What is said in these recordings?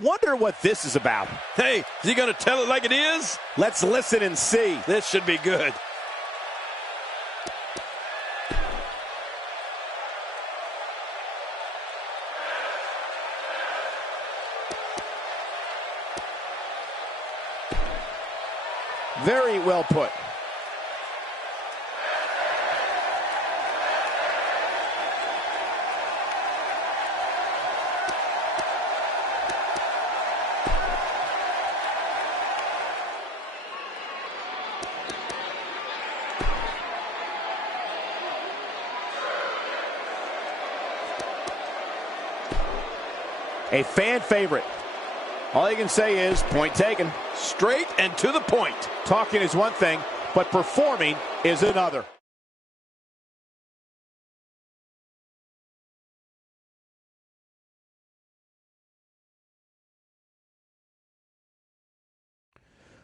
Wonder what this is about. Hey, is he going to tell it like it is? Let's listen and see. This should be good. Very well put. A fan favorite. All you can say is, point taken. Straight and to the point. Talking is one thing, but performing is another.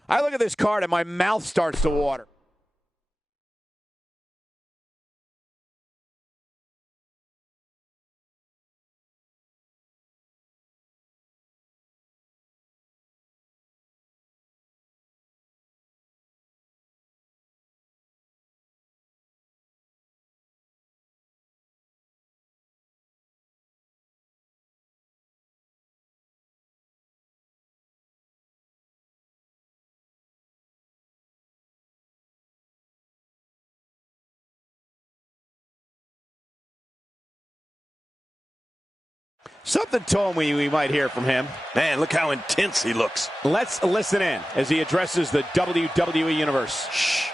I look at this card and my mouth starts to water. Something told me we might hear from him. Man, look how intense he looks. Let's listen in as he addresses the WWE Universe. Shh.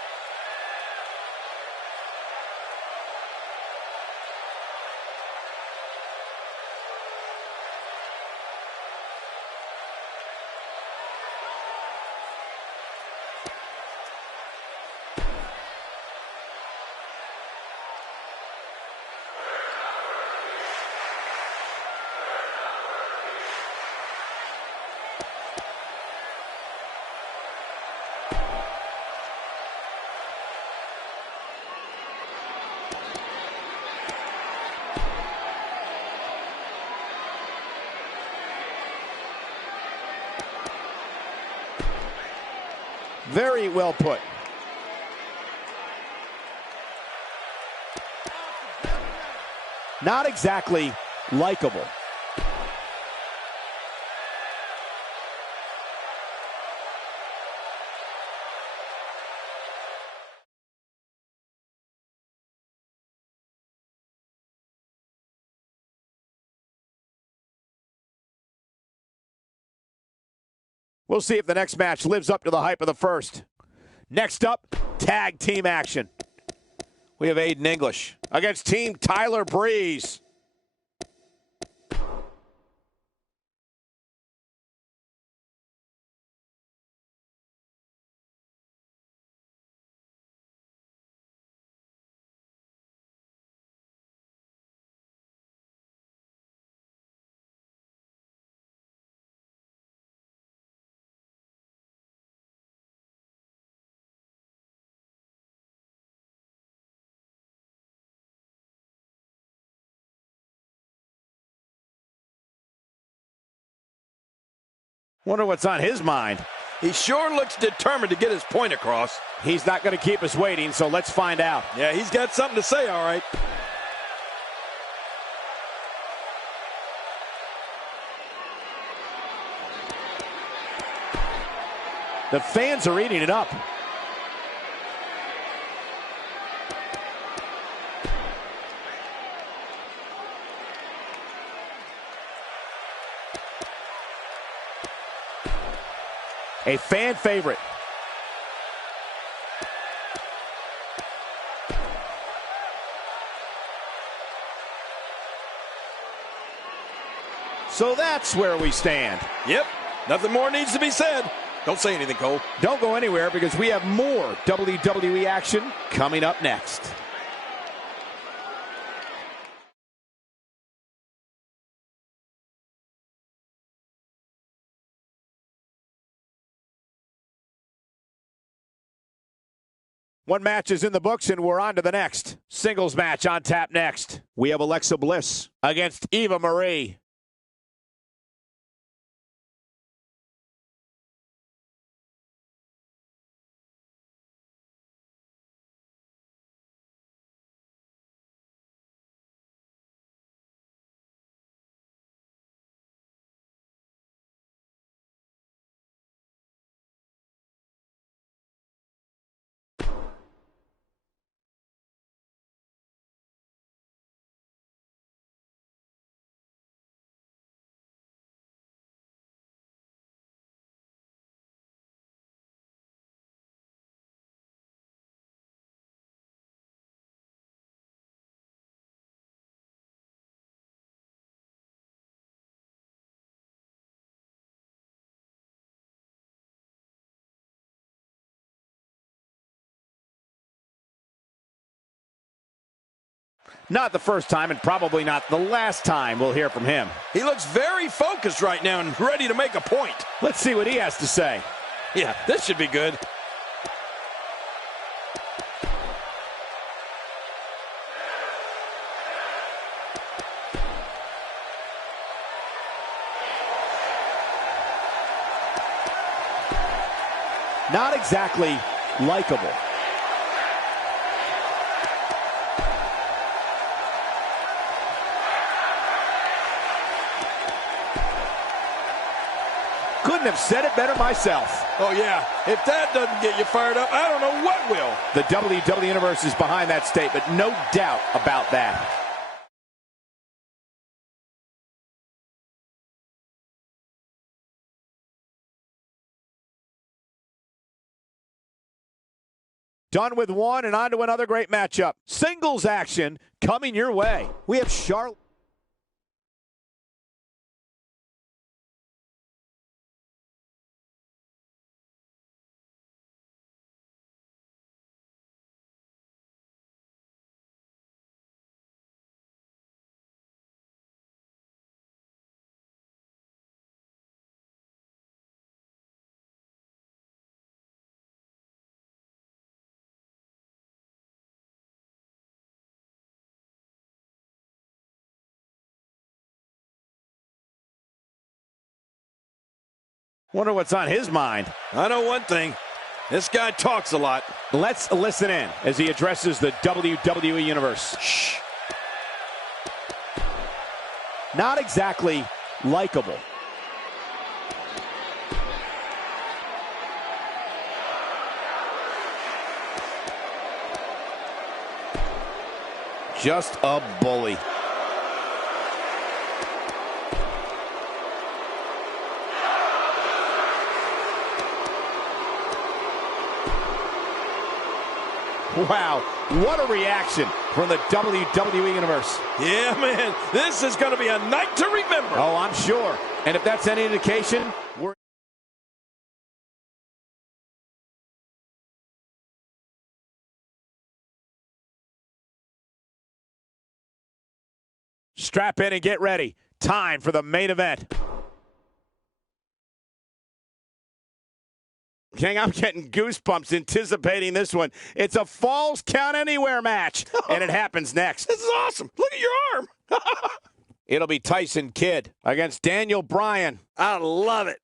Very well put. Not exactly likable. We'll see if the next match lives up to the hype of the first. Next up, tag team action. We have Aiden English against Team Tyler Breeze. Wonder what's on his mind. He sure looks determined to get his point across. He's not going to keep us waiting, so let's find out. Yeah, he's got something to say, all right. The fans are eating it up. A fan favorite. So that's where we stand. Yep, nothing more needs to be said. Don't say anything, Cole. Don't go anywhere because we have more WWE action coming up next. One match is in the books, and we're on to the next. Singles match on tap next. We have Alexa Bliss against Eva Marie. Not the first time and probably not the last time we'll hear from him. He looks very focused right now and ready to make a point. Let's see what he has to say. Yeah, this should be good. Not exactly likable. Couldn't have said it better myself. Oh, yeah. If that doesn't get you fired up, I don't know what will. The WWE Universe is behind that statement. No doubt about that. Done with one and on to another great matchup. Singles action coming your way. We have Charlotte. Wonder what's on his mind. I know one thing. This guy talks a lot. Let's listen in as he addresses the WWE Universe. Shh. Not exactly likable. Just a bully. Wow, what a reaction from the WWE Universe. Yeah, man, this is going to be a night to remember. Oh, I'm sure. And if that's any indication, we're... Strap in and get ready. Time for the main event. King, I'm getting goosebumps anticipating this one. It's a Falls Count Anywhere match, and it happens next. This is awesome. Look at your arm. It'll be Tyson Kidd against Daniel Bryan. I love it.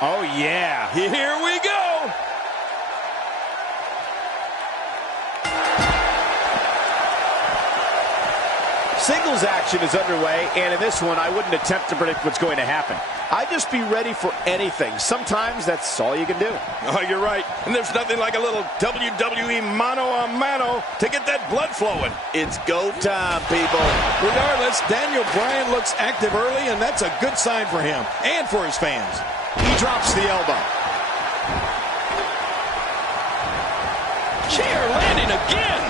Oh, yeah. Here we go. Singles action is underway, and in this one, I wouldn't attempt to predict what's going to happen. I'd just be ready for anything. Sometimes that's all you can do. Oh, you're right. And there's nothing like a little WWE mano-a-mano to get that blood flowing. It's go time, people. Regardless, Daniel Bryan looks active early, and that's a good sign for him and for his fans. He drops the elbow. Chair landing again.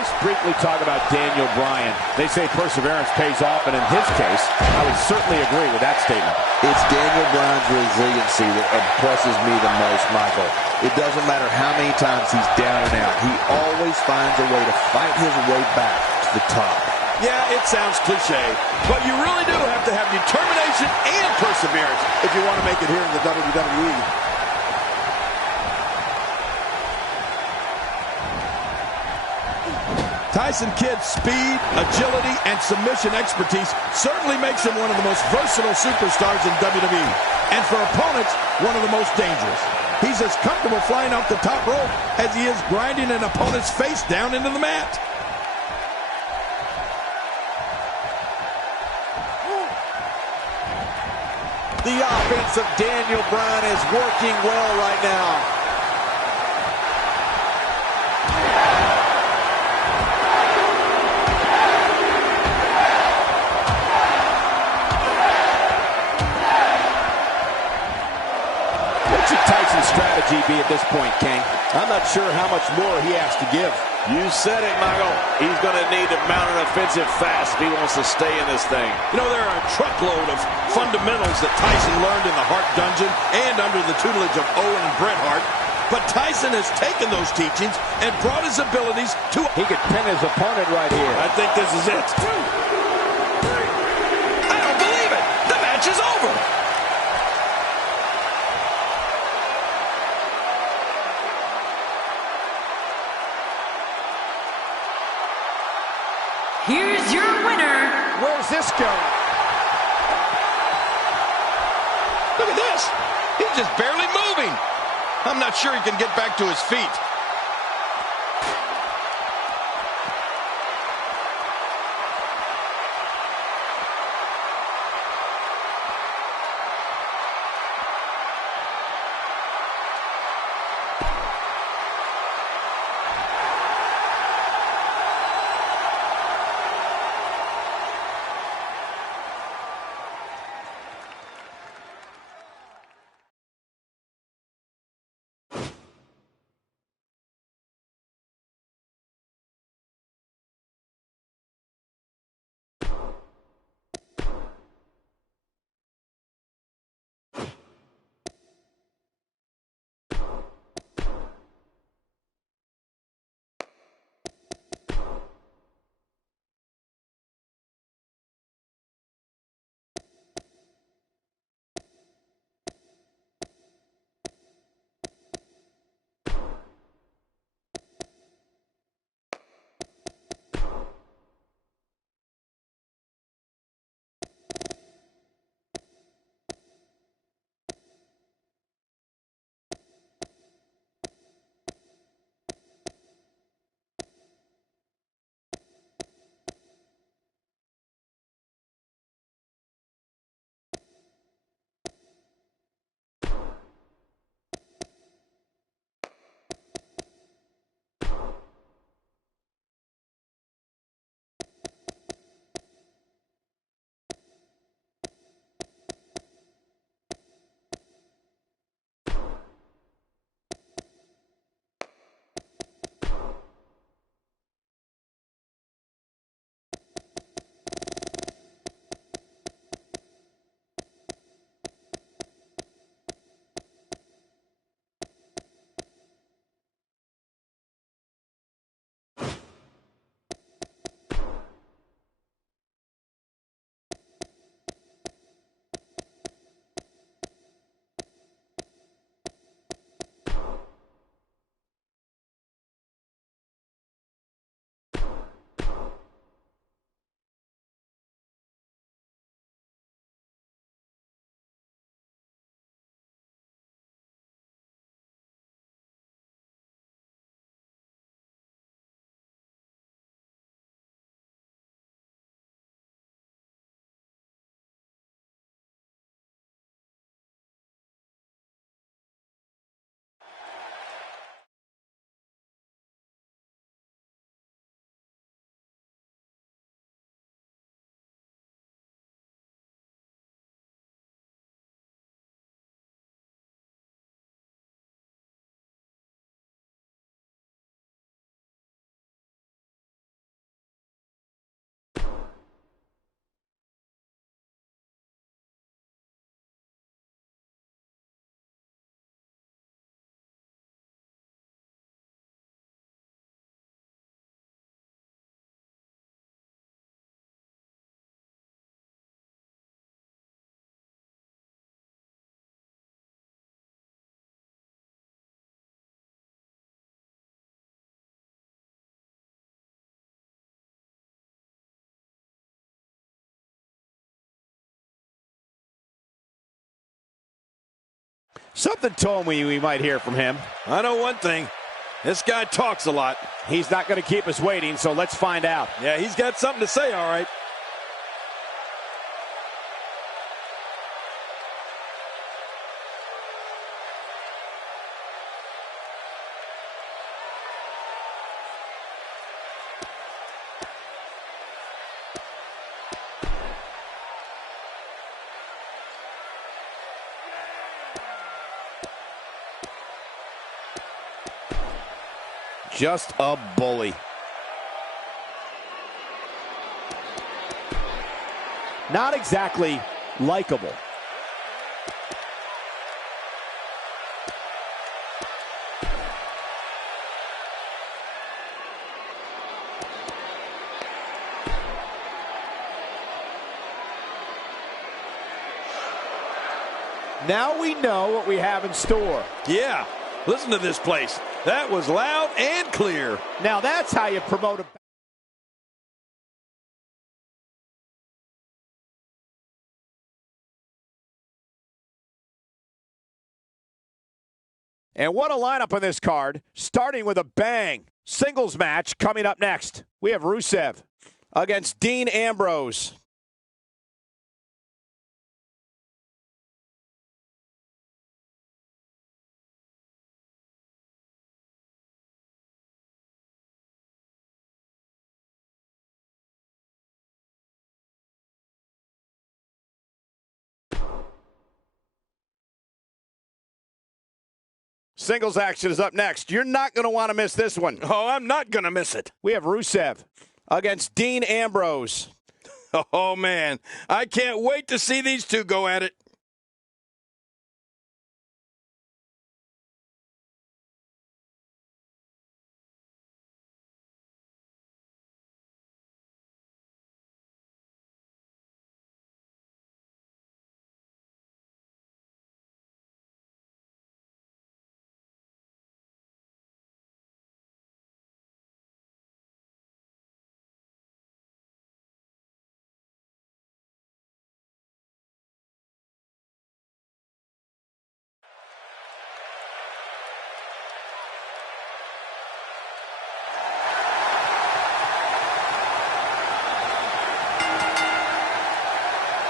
Let's briefly talk about Daniel Bryan. They say perseverance pays off, and in his case, I would certainly agree with that statement. It's Daniel Bryan's resiliency that impresses me the most, Michael. It doesn't matter how many times he's down and out. He always finds a way to fight his way back to the top. Yeah, it sounds cliche, but you really do have to have determination and perseverance if you want to make it here in the WWE. Tyson Kidd's speed, agility, and submission expertise certainly makes him one of the most versatile superstars in WWE, and for opponents, one of the most dangerous. He's as comfortable flying off the top rope as he is grinding an opponent's face down into the mat. The offense of Daniel Bryan is working well right now. be at this point, King? I'm not sure how much more he has to give. You said it, Michael. He's going to need to mount an offensive fast if he wants to stay in this thing. You know, there are a truckload of fundamentals that Tyson learned in the Hart Dungeon and under the tutelage of Owen and Bret Hart. But Tyson has taken those teachings and brought his abilities to... He could pin his opponent right here. I think this is it. I don't believe it. The match is over. Here's your winner. Where's this going? Look at this. He's just barely moving. I'm not sure he can get back to his feet. Something told me we might hear from him. I know one thing. This guy talks a lot. He's not going to keep us waiting, so let's find out. Yeah, he's got something to say, all right. Just a bully. Not exactly likable. Now we know what we have in store. Yeah, listen to this place. That was loud and clear. Now that's how you promote a... And what a lineup on this card, starting with a bang. Singles match coming up next. We have Rusev against Dean Ambrose. Singles action is up next. You're not going to want to miss this one. Oh, I'm not going to miss it. We have Rusev against Dean Ambrose. Oh, man. I can't wait to see these two go at it.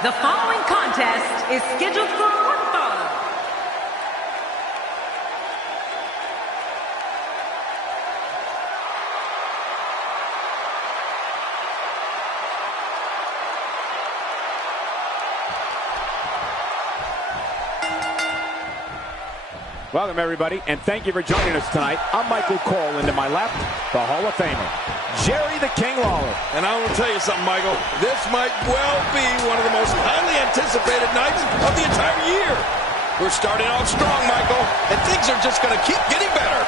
The following contest is scheduled for one fall. Welcome, everybody, and thank you for joining us tonight. I'm Michael Cole, and to my left, the Hall of Famer, Jerry the King Lawler. And I want to tell you something, Michael. This might well be one of the most highly anticipated nights of the entire year. We're starting off strong, Michael, and things are just going to keep getting better.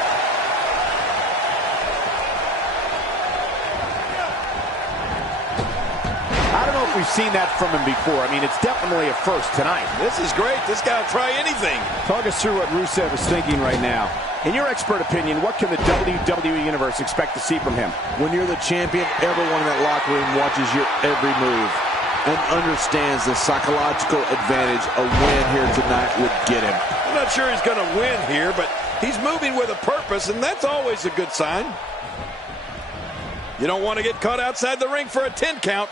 I don't know if we've seen that from him before. I mean, it's definitely a first tonight. This is great. This guy will try anything. Talk us through what Rusev is thinking right now. In your expert opinion, what can the WWE Universe expect to see from him? When you're the champion, everyone in that locker room watches your every move and understands the psychological advantage a win here tonight would get him. I'm not sure he's going to win here, but he's moving with a purpose, and that's always a good sign. You don't want to get caught outside the ring for a 10 count.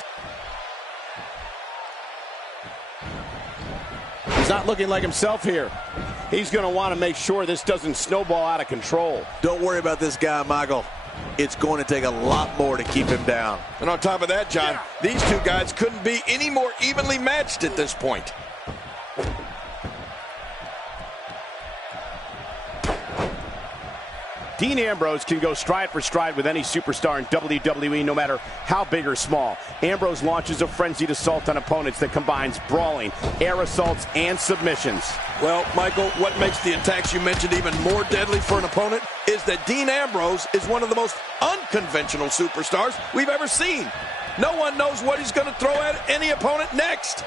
He's not looking like himself here. He's going to want to make sure this doesn't snowball out of control. Don't worry about this guy, Michael. It's going to take a lot more to keep him down. And on top of that, John, these two guys couldn't be any more evenly matched at this point. Dean Ambrose can go stride for stride with any superstar in WWE, no matter how big or small. Ambrose launches a frenzied assault on opponents that combines brawling, air assaults, and submissions. Well, Michael, what makes the attacks you mentioned even more deadly for an opponent is that Dean Ambrose is one of the most unconventional superstars we've ever seen. No one knows what he's going to throw at any opponent next.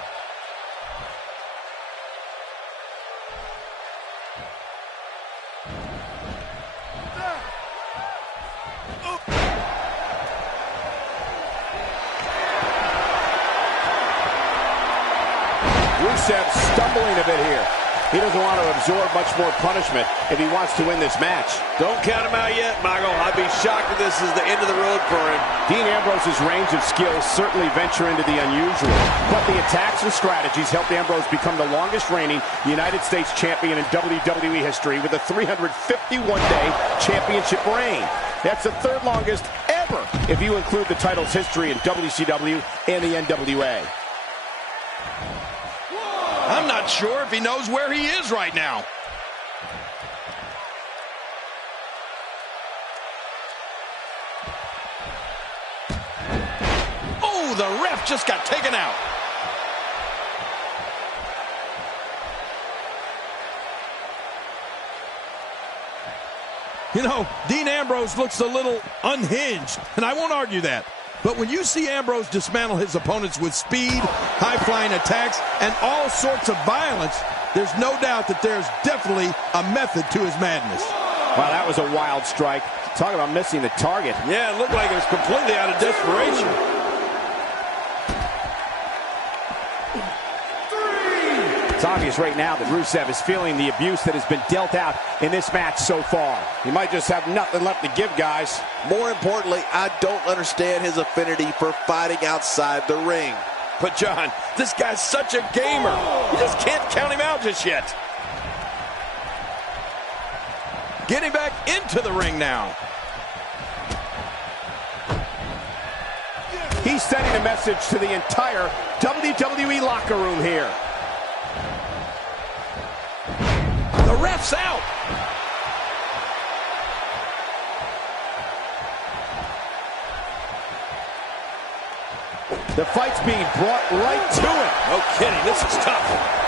Rusev stumbling a bit here. He doesn't want to absorb much more punishment if he wants to win this match. Don't count him out yet, Michael. I'd be shocked if this is the end of the road for him. Dean Ambrose's range of skills certainly venture into the unusual, but the attacks and strategies helped Ambrose become the longest reigning United States champion in WWE history with a 351-day championship reign. That's the third longest ever if you include the title's history in WCW and the NWA. I'm not sure if he knows where he is right now. Oh, the ref just got taken out. You know, Dean Ambrose looks a little unhinged, and I won't argue that. But when you see Ambrose dismantle his opponents with speed, high-flying attacks, and all sorts of violence, there's no doubt that there's definitely a method to his madness. Wow, that was a wild strike. Talk about missing the target. Yeah, it looked like it was completely out of desperation. It's obvious right now that Rusev is feeling the abuse that has been dealt out in this match so far. He might just have nothing left to give, guys. More importantly, I don't understand his affinity for fighting outside the ring. But, John, this guy's such a gamer. You just can't count him out just yet. Getting back into the ring now. He's sending a message to the entire WWE locker room here. The ref's out. The fight's being brought right to it. No kidding, this is tough.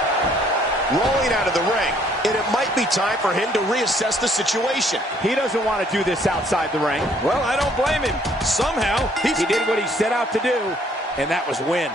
Rolling out of the ring, and it might be time for him to reassess the situation. He doesn't want to do this outside the ring. Well, I don't blame him. Somehow, he did what he set out to do, and that was win.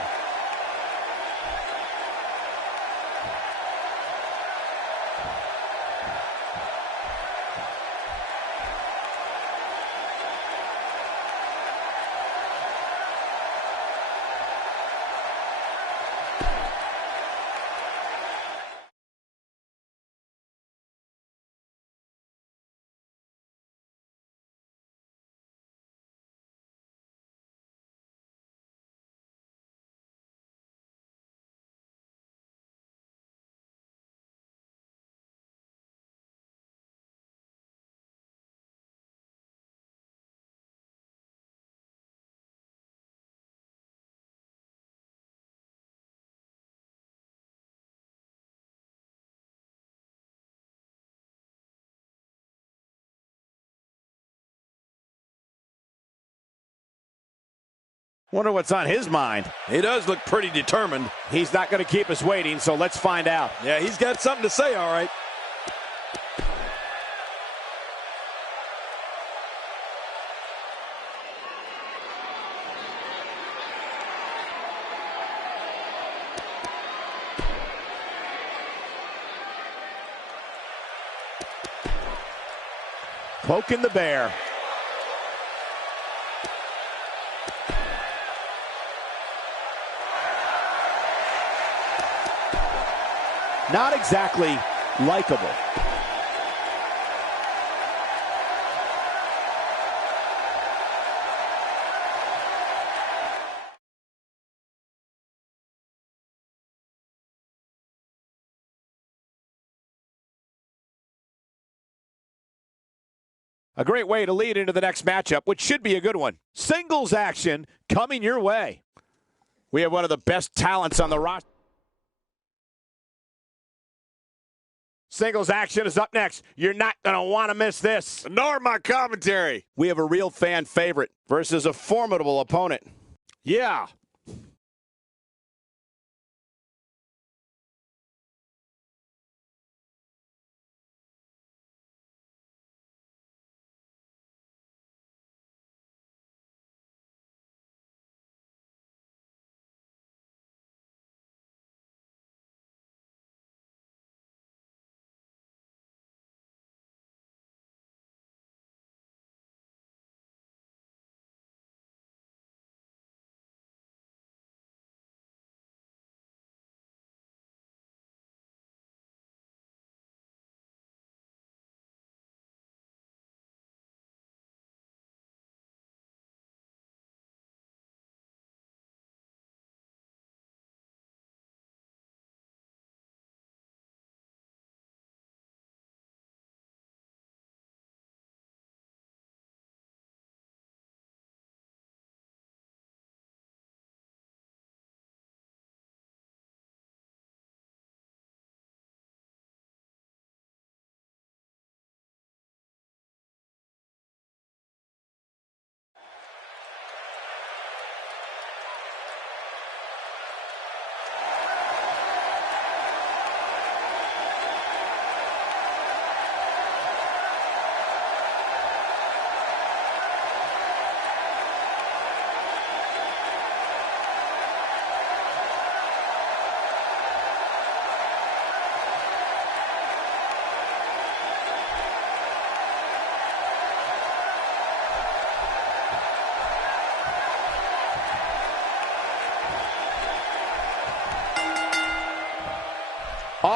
Wonder what's on his mind. He does look pretty determined. He's not going to keep us waiting, so let's find out. Yeah, he's got something to say, all right. Poking the bear. Not exactly likable. A great way to lead into the next matchup, which should be a good one. Singles action coming your way. We have one of the best talents on the roster. Singles action is up next. You're not going to want to miss this. Nor my commentary. We have a real fan favorite versus a formidable opponent. Yeah.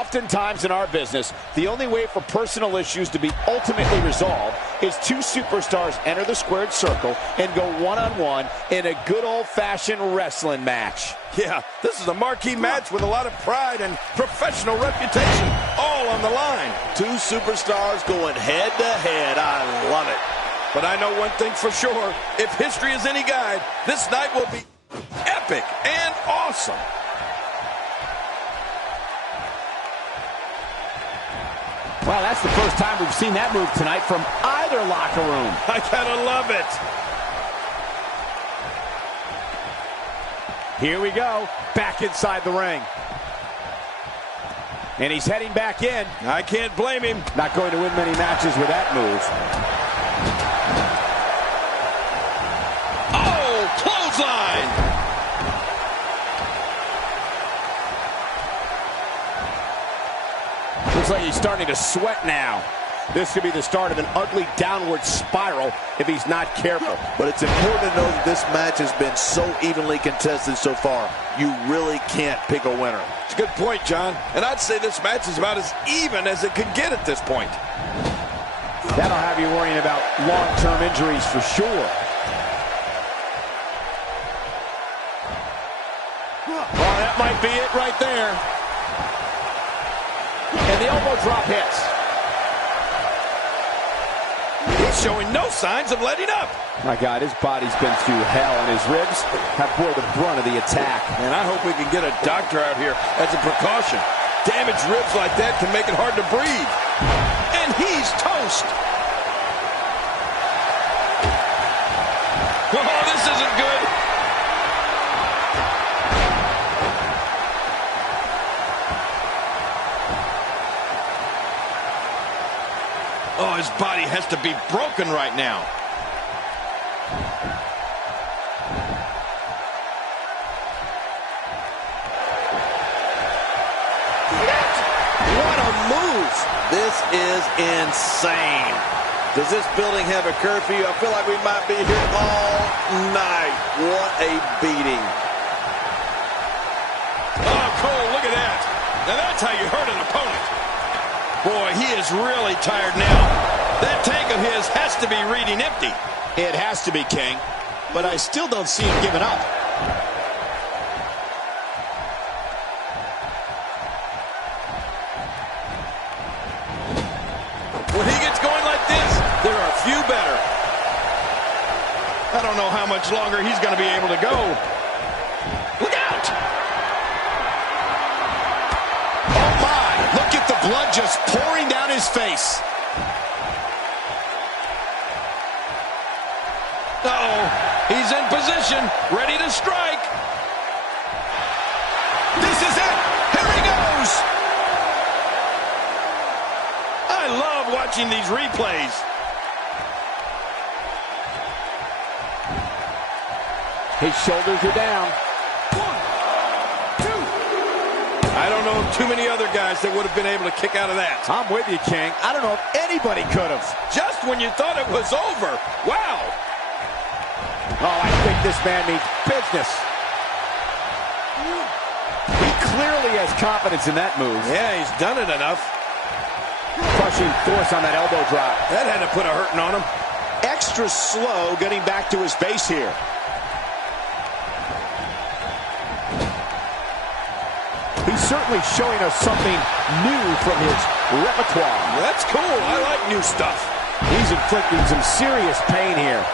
Oftentimes in our business, the only way for personal issues to be ultimately resolved is two superstars enter the squared circle and go one-on-one in a good old-fashioned wrestling match. Yeah, this is a marquee match with a lot of pride and professional reputation all on the line. Two superstars going head-to-head. I love it. But I know one thing for sure. If history is any guide, this night will be epic and awesome. Well, that's the first time we've seen that move tonight from either locker room. I gotta love it. Here we go, back inside the ring. And he's heading back in. I can't blame him. Not going to win many matches with that move. Oh, clothesline. Looks like he's starting to sweat now. This could be the start of an ugly downward spiral if he's not careful. But it's important to know that this match has been so evenly contested so far. You really can't pick a winner. It's a good point, John. And I'd say this match is about as even as it could get at this point. That'll have you worrying about long-term injuries for sure. Oh, that might be it right there. And the elbow drop hits. He's showing no signs of letting up. My God, his body's been through hell, and his ribs have bore the brunt of the attack. And I hope we can get a doctor out here as a precaution. Damaged ribs like that can make it hard to breathe. And he's toast. Oh, this isn't good. Oh, his body has to be broken right now. What a move! This is insane. Does this building have a curfew? I feel like we might be here all night. What a beating. Oh, Cole, look at that. Now that's how you hurt an opponent. Boy, he is really tired now. That tank of his has to be reading empty. It has to be, King. But I still don't see him giving up. When he gets going like this, there are a few better. I don't know how much longer he's going to be able to go. Look out! Oh, my! Look at the blood just pouring down his face. Uh-oh. He's in position, ready to strike. This is it! Here he goes! I love watching these replays. His shoulders are down. I don't know of too many other guys that would have been able to kick out of that. I'm with you, King. I don't know if anybody could have. Just when you thought it was over. Wow. Oh, I think this man means business. He clearly has confidence in that move. Yeah, he's done it enough. Crushing force on that elbow drop. That had to put a hurting on him. Extra slow getting back to his base here. He's certainly showing us something new from his repertoire. That's cool. I like new stuff. He's inflicting some serious pain here.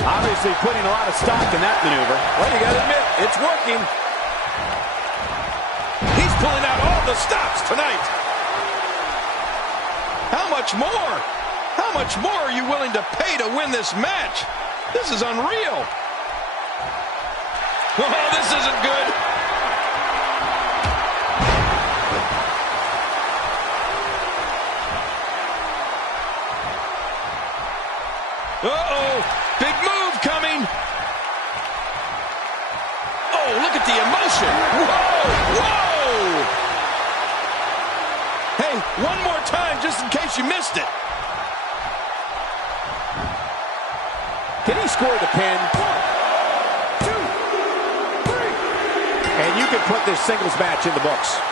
Obviously putting a lot of stock in that maneuver. Well, you got to admit, it's working. He's pulling out all the stops tonight. How much more? How much more are you willing to pay to win this match? This is unreal. Oh, this isn't good. Uh-oh. Big move coming. Oh, look at the emotion. Whoa, whoa. Hey, one more time just in case you missed it. Can he score the pin? 1, 2, 3. And you can put this singles match in the books.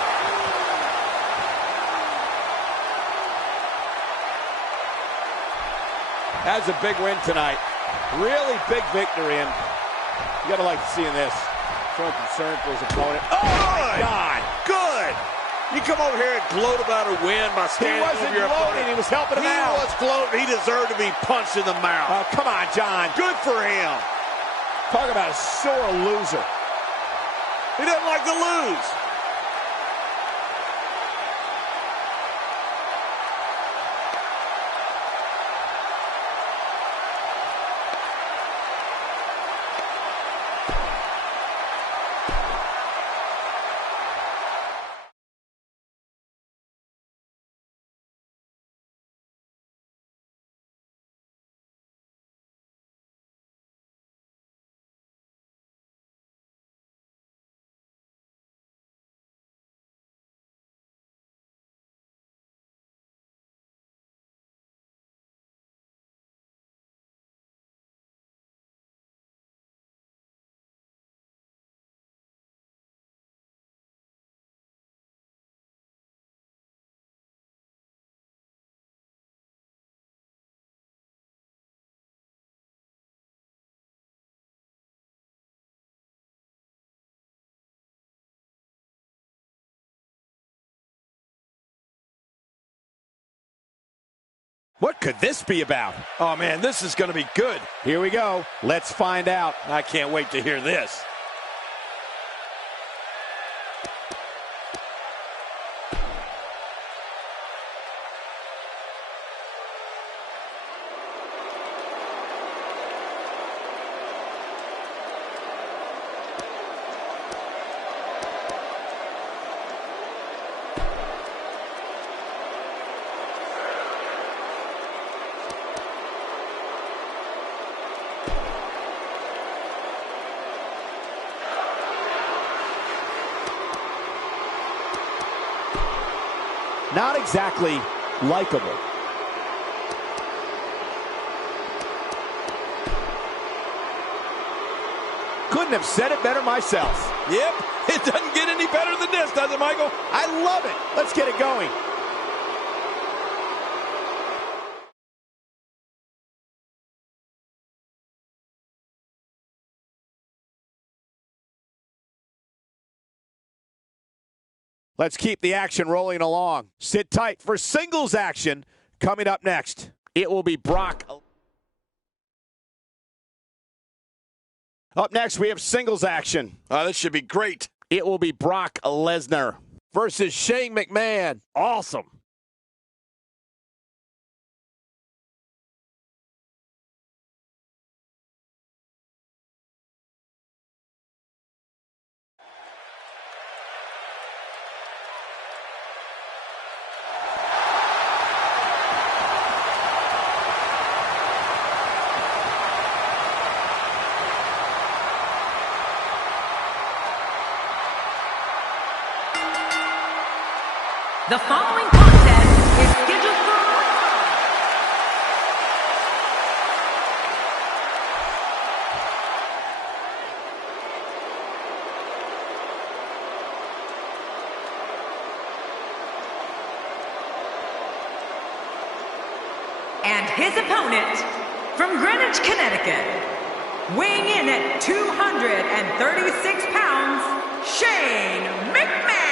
That's a big win tonight. Really big victory, and you gotta like seeing this. Showing concern for his opponent. Oh my God! Good! You come over here and gloat about a win by standing over your opponent. He was helping him out. He was gloating. He deserved to be punched in the mouth. Oh, come on, John. Good for him. Talk about a sore loser. He doesn't like to lose. What could this be about? Oh, man, this is going to be good. Here we go. Let's find out. I can't wait to hear this. Not exactly likable. Couldn't have said it better myself. Yep, it doesn't get any better than this, does it, Michael? I love it. Let's get it going. Let's keep the action rolling along. Sit tight for singles action coming up next. It will be Brock. Up next, we have singles action. This should be great. It will be Brock Lesnar versus Shane McMahon. Awesome. The following contest is scheduled for one fall. And his opponent from Greenwich, Connecticut, weighing in at 236 pounds, Shane McMahon.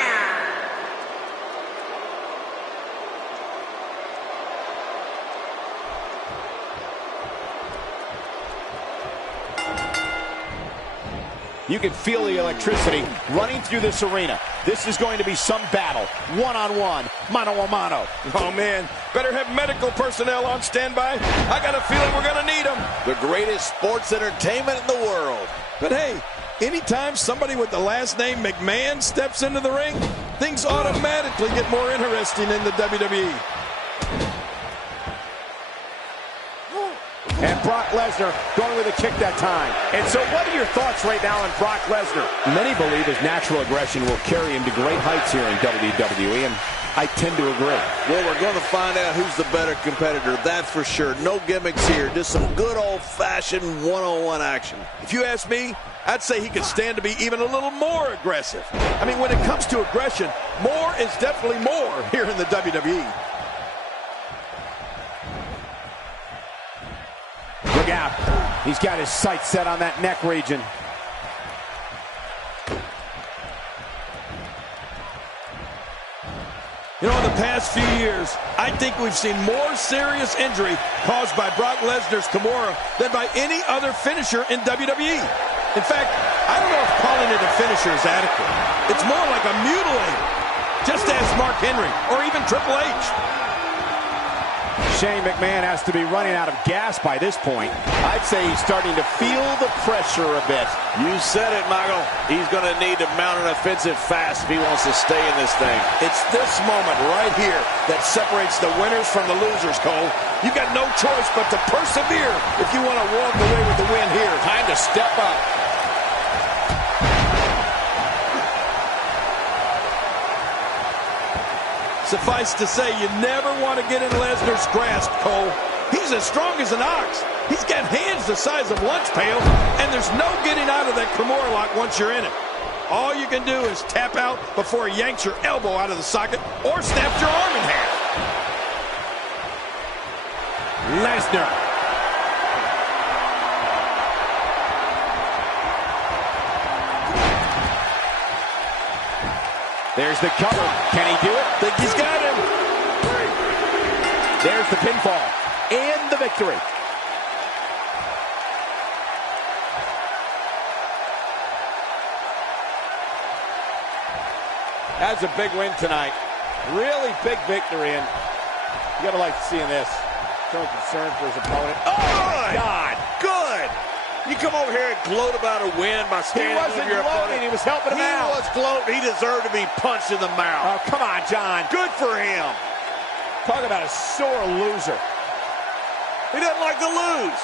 You can feel the electricity running through this arena. This is going to be some battle. One-on-one, mano-a-mano. Oh, man, better have medical personnel on standby. I got a feeling we're going to need them. The greatest sports entertainment in the world. But hey, anytime somebody with the last name McMahon steps into the ring, things automatically get more interesting in the WWE. And Brock Lesnar going with a kick that time. And so what are your thoughts right now on Brock Lesnar? Many believe his natural aggression will carry him to great heights here in WWE. And I tend to agree. Well, we're going to find out who's the better competitor, that's for sure. No gimmicks here, just some good old-fashioned one-on-one action. If you ask me, I'd say he could stand to be even a little more aggressive. I mean, when it comes to aggression, more is definitely more here in the WWE. Look out. He's got his sights set on that neck region. You know, in the past few years, I think we've seen more serious injury caused by Brock Lesnar's Kimura than by any other finisher in WWE. In fact, I don't know if calling it a finisher is adequate. It's more like a mutilator. Just ask Mark Henry or even Triple H. Shane McMahon has to be running out of gas by this point. I'd say he's starting to feel the pressure a bit. You said it, Michael. He's going to need to mount an offensive fast if he wants to stay in this thing. It's this moment right here that separates the winners from the losers, Cole. You've got no choice but to persevere if you want to walk away with the win here. Time to step up. Suffice to say, you never want to get in Lesnar's grasp, Cole. He's as strong as an ox. He's got hands the size of lunch pails, and there's no getting out of that Kimura lock once you're in it. All you can do is tap out before he yanks your elbow out of the socket or snaps your arm in half. Lesnar. There's the cover. Can he do it? Think he's got him. There's the pinfall and the victory. That's a big win tonight. Really big victory, and you gotta like seeing this. Showing concern for his opponent. Oh, God. Good. You come over here and gloat about a win by standing with your opponent. He was helping him out. He was gloating. He deserved to be punched in the mouth. Oh, come on, John. Good for him. Talk about a sore loser. He doesn't like to lose.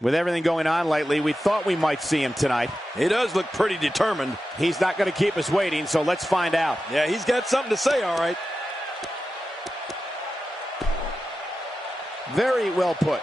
With everything going on lately, we thought we might see him tonight. He does look pretty determined. He's not going to keep us waiting, so let's find out. Yeah, he's got something to say, all right. Very well put.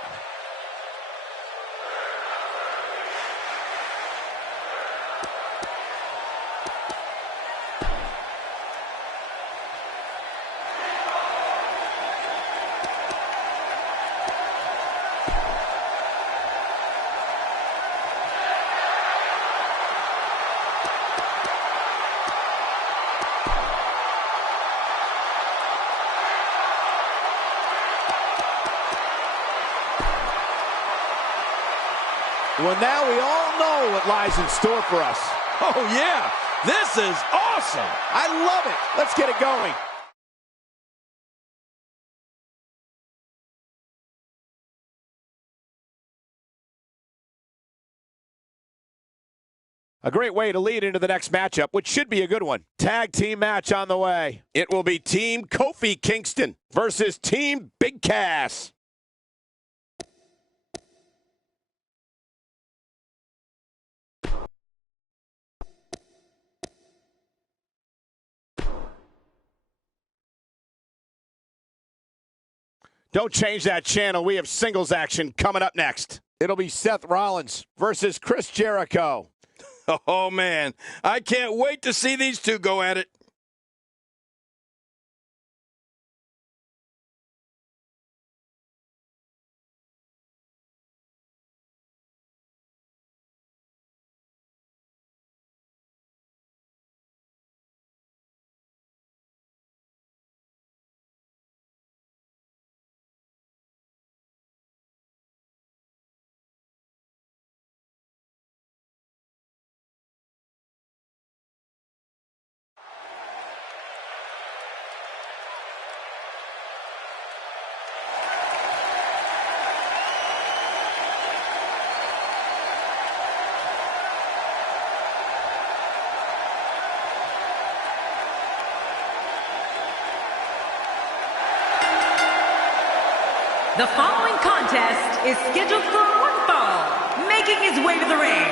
Well, now we all know what lies in store for us. Oh, yeah. This is awesome. I love it. Let's get it going. A great way to lead into the next matchup, which should be a good one. Tag team match on the way. It will be Team Kofi Kingston versus Team Big Cass. Don't change that channel. We have singles action coming up next. It'll be Seth Rollins versus Chris Jericho. Oh, man. I can't wait to see these two go at it. The following contest is scheduled for one fall, making his way to the ring.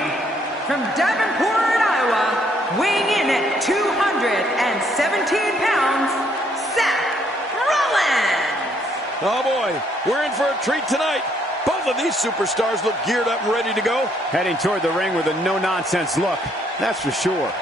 From Davenport, Iowa, weighing in at 217 pounds, Seth Rollins. Oh, boy. We're in for a treat tonight. Both of these superstars look geared up and ready to go. Heading toward the ring with a no-nonsense look, that's for sure.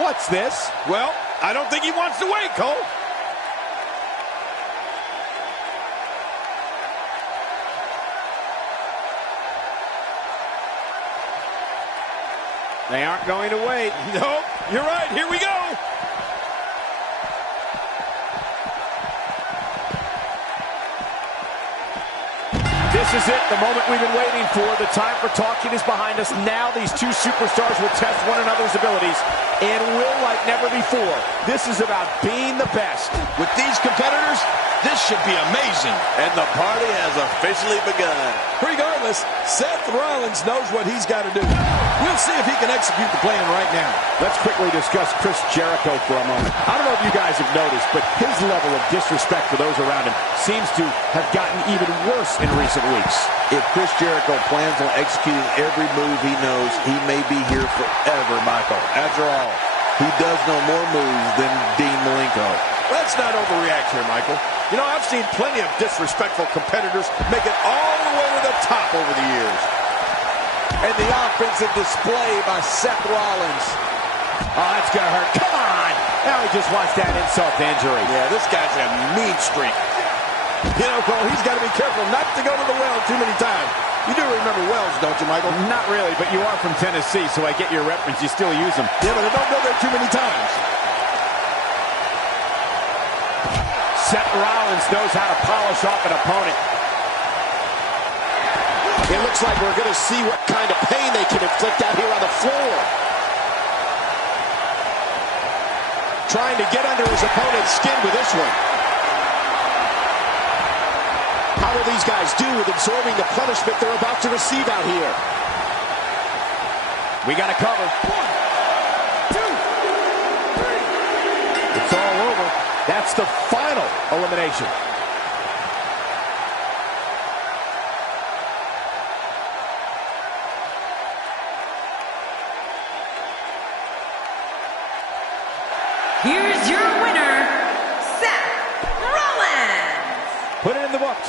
What's this? Well, I don't think he wants to wait, Cole. They aren't going to wait. Nope, you're right. Here we go. This is it, the moment we've been waiting for. The time for talking is behind us. Now these two superstars will test one another's abilities and will like never before. This is about being the best. With these competitors, this should be amazing. And the party has officially begun. Regardless, Seth Rollins knows what he's got to do. We'll see if he can execute the plan right now. Let's quickly discuss Chris Jericho for a moment. I don't know if you guys have noticed, but his level of disrespect for those around him seems to have gotten even worse in recent weeks. If Chris Jericho plans on executing every move he knows, he may be here forever, Michael. After all, he does know more moves than Dean Malenko. Let's not overreact here, Michael. You know, I've seen plenty of disrespectful competitors make it all the way to the top over the years. And the offensive display by Seth Rollins. Oh, that's going to hurt. Come on! Now he just wants that insult to injury. Yeah, this guy's a mean streak. You know, Cole, he's got to be careful not to go to the well too many times. You do remember wells, don't you, Michael? Not really, but you are from Tennessee, so I get your reference. You still use them. Yeah, but I don't go there too many times. Seth Rollins knows how to polish off an opponent. It looks like we're going to see what kind of pain they can inflict out here on the floor. Trying to get under his opponent's skin with this one. How will these guys do with absorbing the punishment they're about to receive out here? We got to cover. 1, 2, 3. It's all over. That's the final elimination. Here's your winner, Seth Rollins. Put it in the books.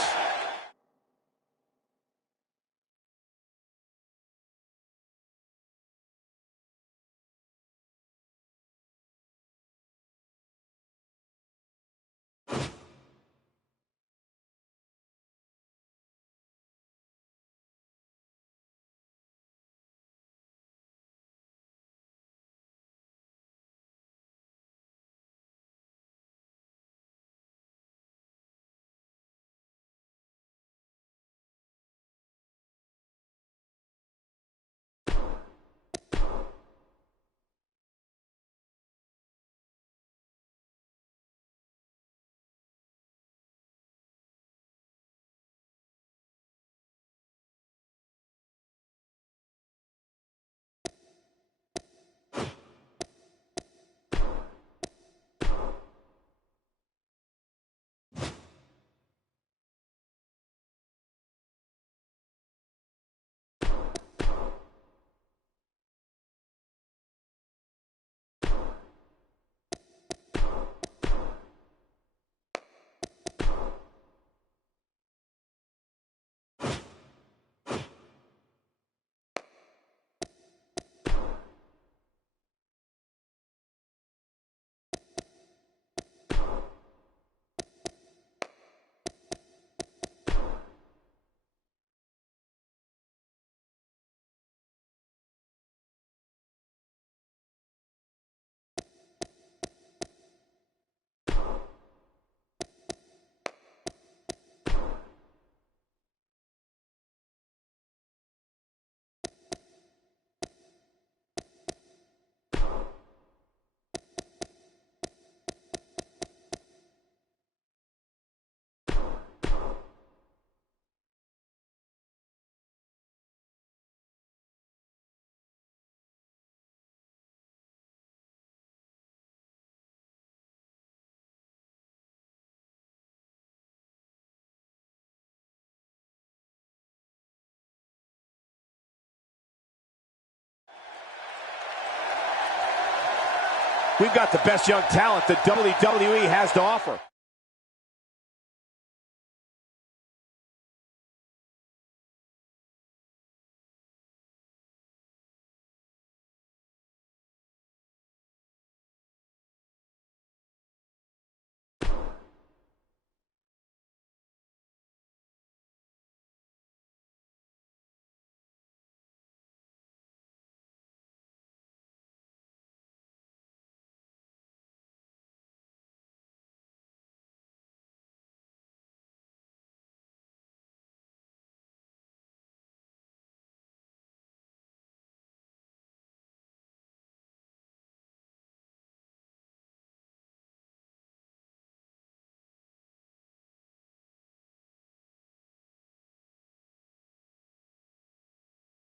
We've got the best young talent that WWE has to offer.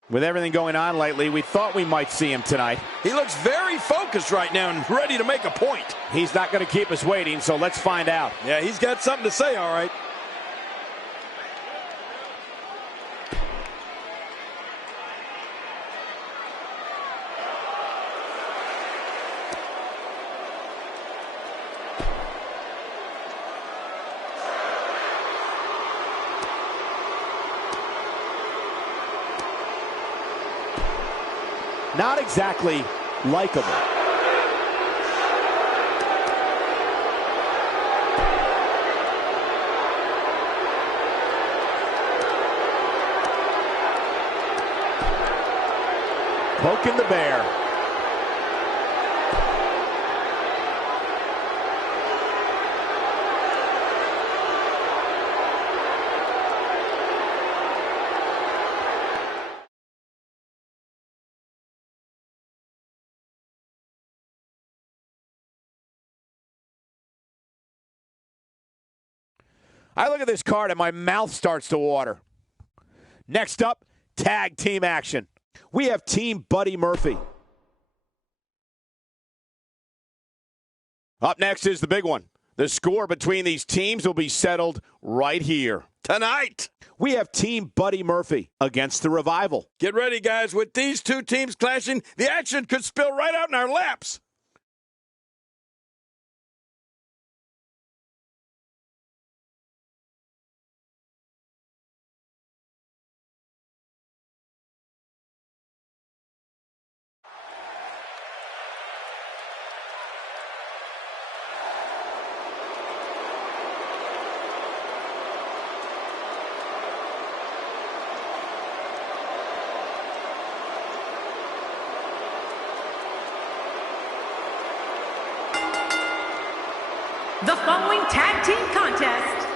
With everything going on lately, we thought we might see him tonight. He looks very focused right now and ready to make a point. He's not going to keep us waiting, so let's find out. Yeah, he's got something to say, all right. Not exactly likable. Poking the bear. I look at this card and my mouth starts to water. Next up, tag team action. We have Team Buddy Murphy. Up next is the big one. The score between these teams will be settled right here. Tonight, we have Team Buddy Murphy against the Revival. Get ready, guys. With these two teams clashing, the action could spill right out in our laps. The following tag team contest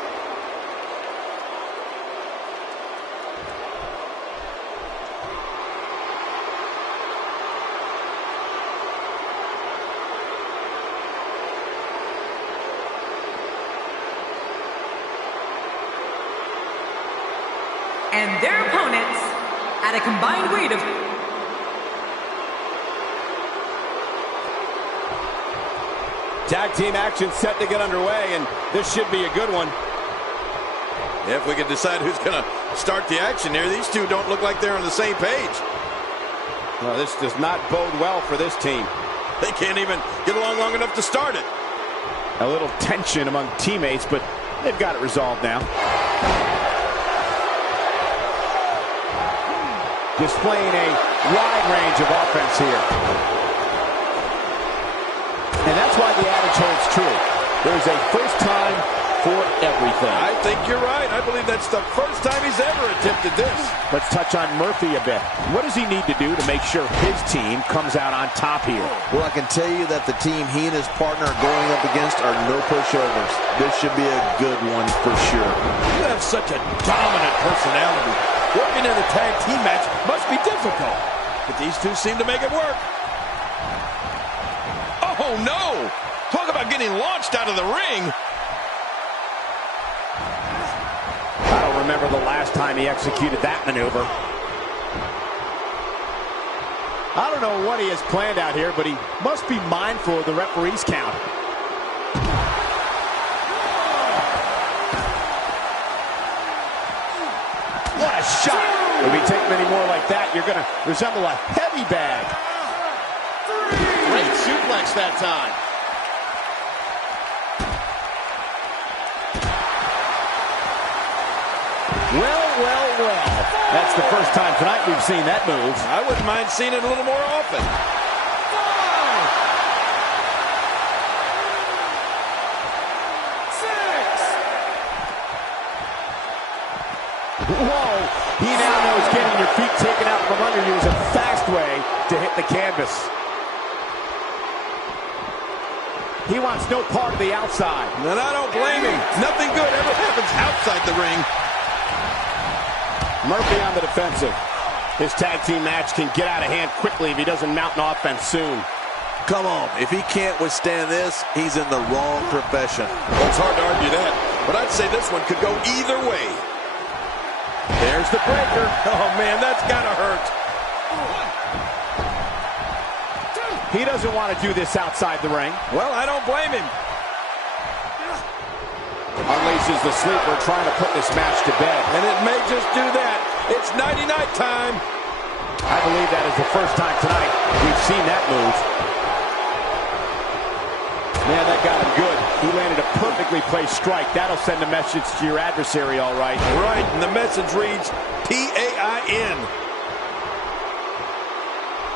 and their opponents at a combined weight of tag team action set to get underway, and this should be a good one. If we can decide who's going to start the action here, these two don't look like they're on the same page. Well, this does not bode well for this team. They can't even get along long enough to start it. A little tension among teammates, but they've got it resolved now. Displaying a wide range of offense here. And that's why the adage holds true. There's a first time for everything. I think you're right. I believe that's the first time he's ever attempted this. Let's touch on Murphy a bit. What does he need to do to make sure his team comes out on top here? Well, I can tell you that the team he and his partner are going up against are no pushovers. This should be a good one for sure. You have such a dominant personality. Working in a tag team match must be difficult. But these two seem to make it work. Oh, no! Talk about getting launched out of the ring. I don't remember the last time he executed that maneuver. I don't know what he has planned out here, but he must be mindful of the referee's count. What a shot! If you take many more like that, you're going to resemble a heavy bag. Great suplex that time. Well. That's the first time tonight we've seen that move. I wouldn't mind seeing it a little more often. Whoa! He now knows getting your feet taken out from under you is a fast way to hit the canvas. He wants no part of the outside. And I don't blame him. Nothing good ever happens outside the ring. Murphy on the defensive. His tag team match can get out of hand quickly if he doesn't mount an offense soon. Come on, if he can't withstand this, he's in the wrong profession. Well, it's hard to argue that, but I'd say this one could go either way. There's the breaker. Oh, man, that's gotta hurt. He doesn't want to do this outside the ring. Well, I don't blame him. Unleashes the sleeper, trying to put this match to bed. And it may just do that. It's nighty-night time. I believe that is the first time tonight we've seen that move. Man, that got him good. He landed a perfectly placed strike. That'll send a message to your adversary, all right. Right, and the message reads P-A-I-N.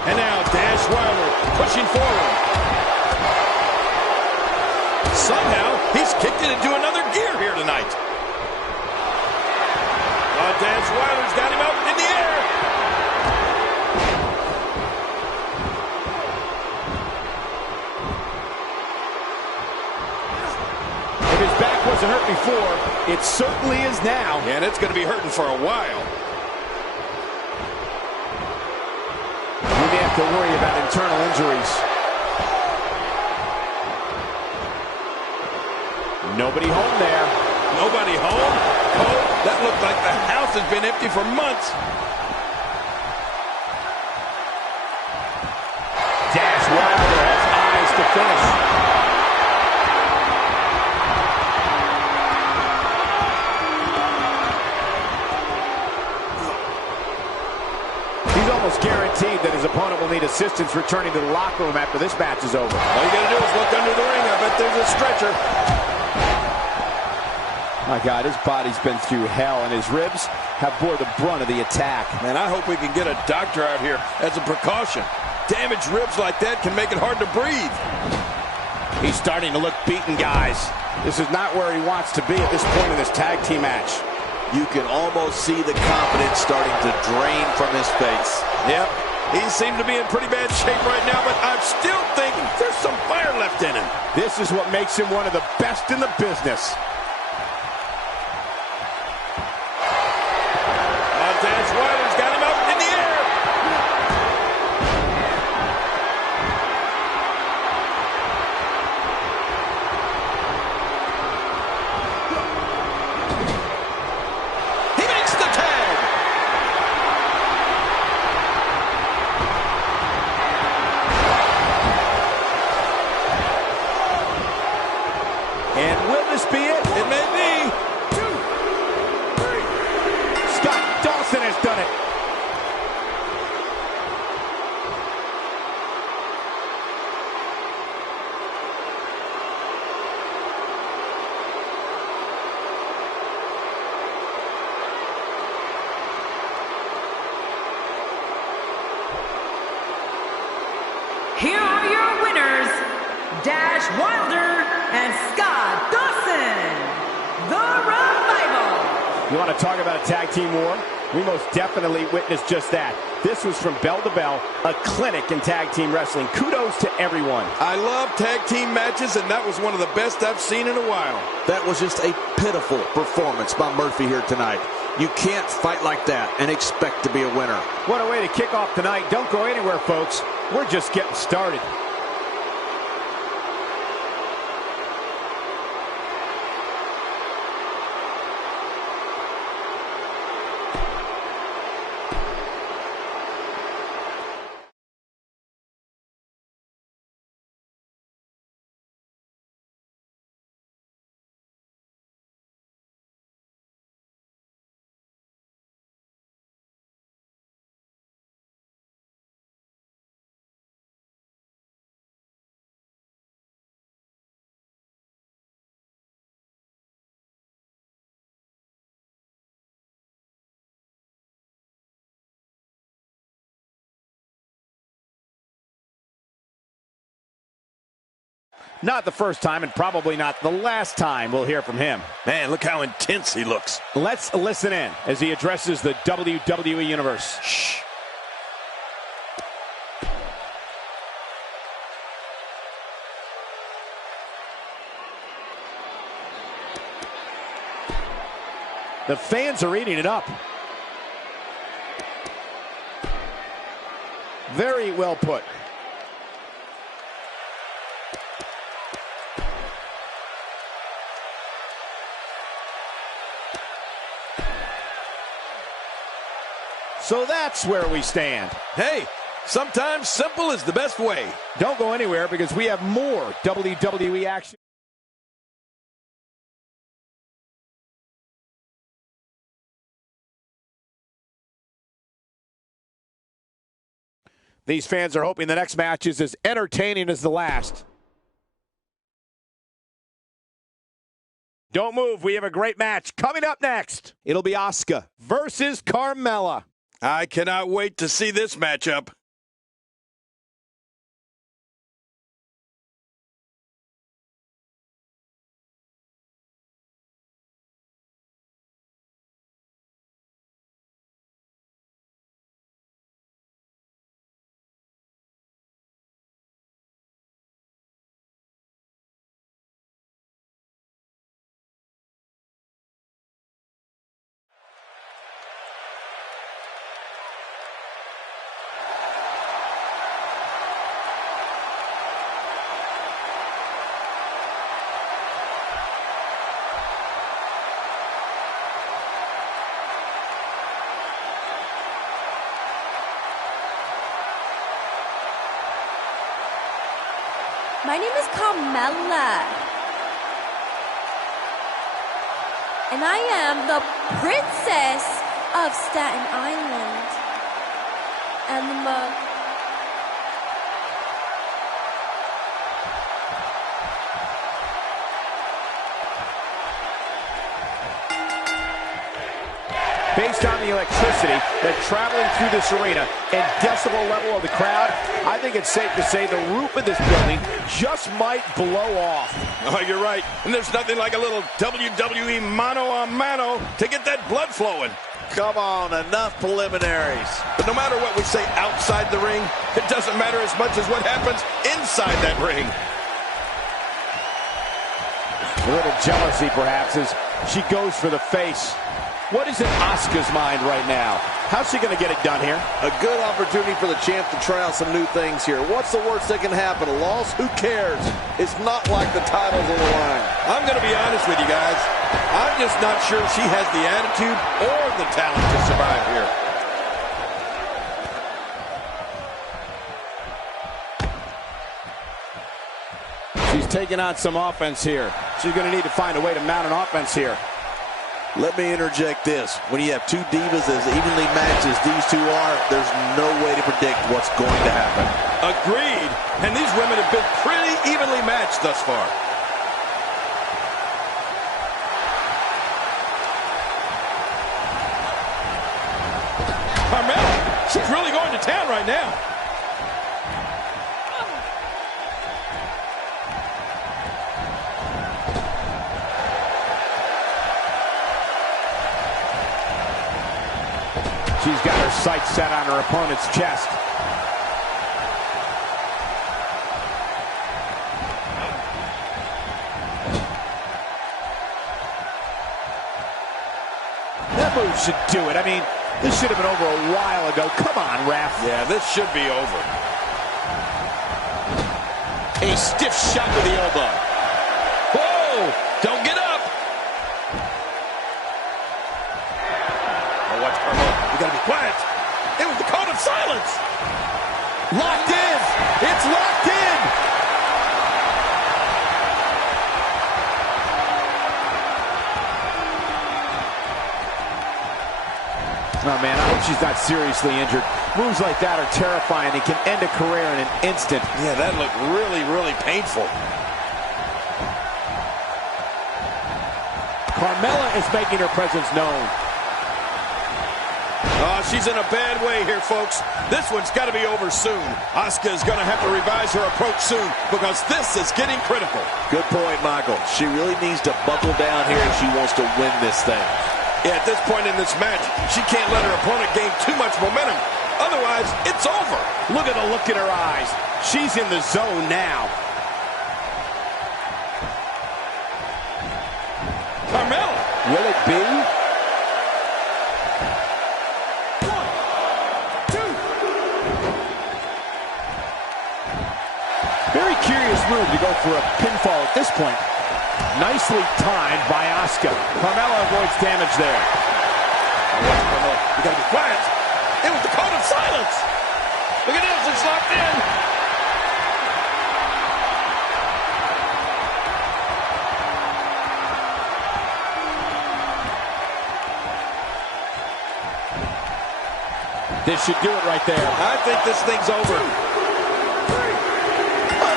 And now Dash Wilder pushing forward. Somehow, he's kicked it into another gear here tonight. Oh, Dash Wilder's got him up in the air. If his back wasn't hurt before, it certainly is now. And it's going to be hurting for a while. We may have to worry about internal injuries. Nobody home there. Nobody home? Oh, that looked like the house has been empty for months. Dash Wilder has eyes to finish. He's almost guaranteed that his opponent will need assistance returning to the locker room after this match is over. All you got to do is look under the ring. I bet there's a stretcher. My God, his body's been through hell, and his ribs have bore the brunt of the attack. Man, I hope we can get a doctor out here as a precaution. Damaged ribs like that can make it hard to breathe. He's starting to look beaten, guys. This is not where he wants to be at this point in this tag team match. You can almost see the confidence starting to drain from his face. Yep, he seems to be in pretty bad shape right now, but I'm still thinking there's some fire left in him. This is what makes him one of the best in the business. Dash Wilder's got him up in the air. He makes the tag. And will this be it? It may be. Has done it. Here are your winners, Dash Wilder and Scott Dawson, The Revival. You want to talk about a tag team war? We most definitely witnessed just that. This was from bell to bell, a clinic in tag team wrestling. Kudos to everyone. I love tag team matches, and that was one of the best I've seen in a while. That was just a pitiful performance by Murphy here tonight. You can't fight like that and expect to be a winner. What a way to kick off tonight. Don't go anywhere, folks. We're just getting started. Not the first time and probably not the last time we'll hear from him. Man, look how intense he looks. Let's listen in as he addresses the WWE Universe. Shh. The fans are eating it up. Very well put. So that's where we stand. Hey, sometimes simple is the best way. Don't go anywhere because we have more WWE action. These fans are hoping the next match is as entertaining as the last. Don't move. We have a great match coming up next. It'll be Asuka versus Carmella. I cannot wait to see this matchup. My name is Carmella, and I am the Princess of Staten Island, and Based on the electricity that's traveling through this arena and decibel level of the crowd, I think it's safe to say the roof of this building just might blow off. Oh, you're right. And there's nothing like a little WWE mano-a-mano to get that blood flowing. Come on, enough preliminaries. But no matter what we say outside the ring, it doesn't matter as much as what happens inside that ring. A little jealousy, perhaps, as she goes for the face. What is in Asuka's mind right now? How's she going to get it done here? A good opportunity for the champ to try out some new things here. What's the worst that can happen? A loss? Who cares? It's not like the title's on the line. I'm going to be honest with you guys. I'm just not sure she has the attitude or the talent to survive here. She's taking on some offense here. She's going to need to find a way to mount an offense here. Let me interject this. When you have two divas as evenly matched as these two are, there's no way to predict what's going to happen. Agreed. And these women have been pretty evenly matched thus far. Carmella, she's really going to town right now. She's got her sights set on her opponent's chest. That move should do it. I mean, this should have been over a while ago. Come on, ref. Yeah, this should be over. A stiff shot to the elbow. Whoa! Don't get up! Watch Carmella. You gotta be quiet. It was the code of silence. Locked in. It's locked in. Oh, man, I hope she's not seriously injured. Moves like that are terrifying. They can end a career in an instant. Yeah, that looked really, really painful. Carmella is making her presence known. Oh, she's in a bad way here, folks. This one's got to be over soon. Asuka is going to have to revise her approach soon because this is getting critical. Good point, Michael. She really needs to buckle down here if she wants to win this thing. Yeah, at this point in this match, she can't let her opponent gain too much momentum. Otherwise, it's over. Look at the look in her eyes. She's in the zone now. Carmella. Will it be? Very curious move to go for a pinfall at this point. Nicely timed by Asuka. Carmella avoids damage there. You gotta be quiet. It was the code of silence. Look at this, it's locked in. This should do it right there. I think this thing's over.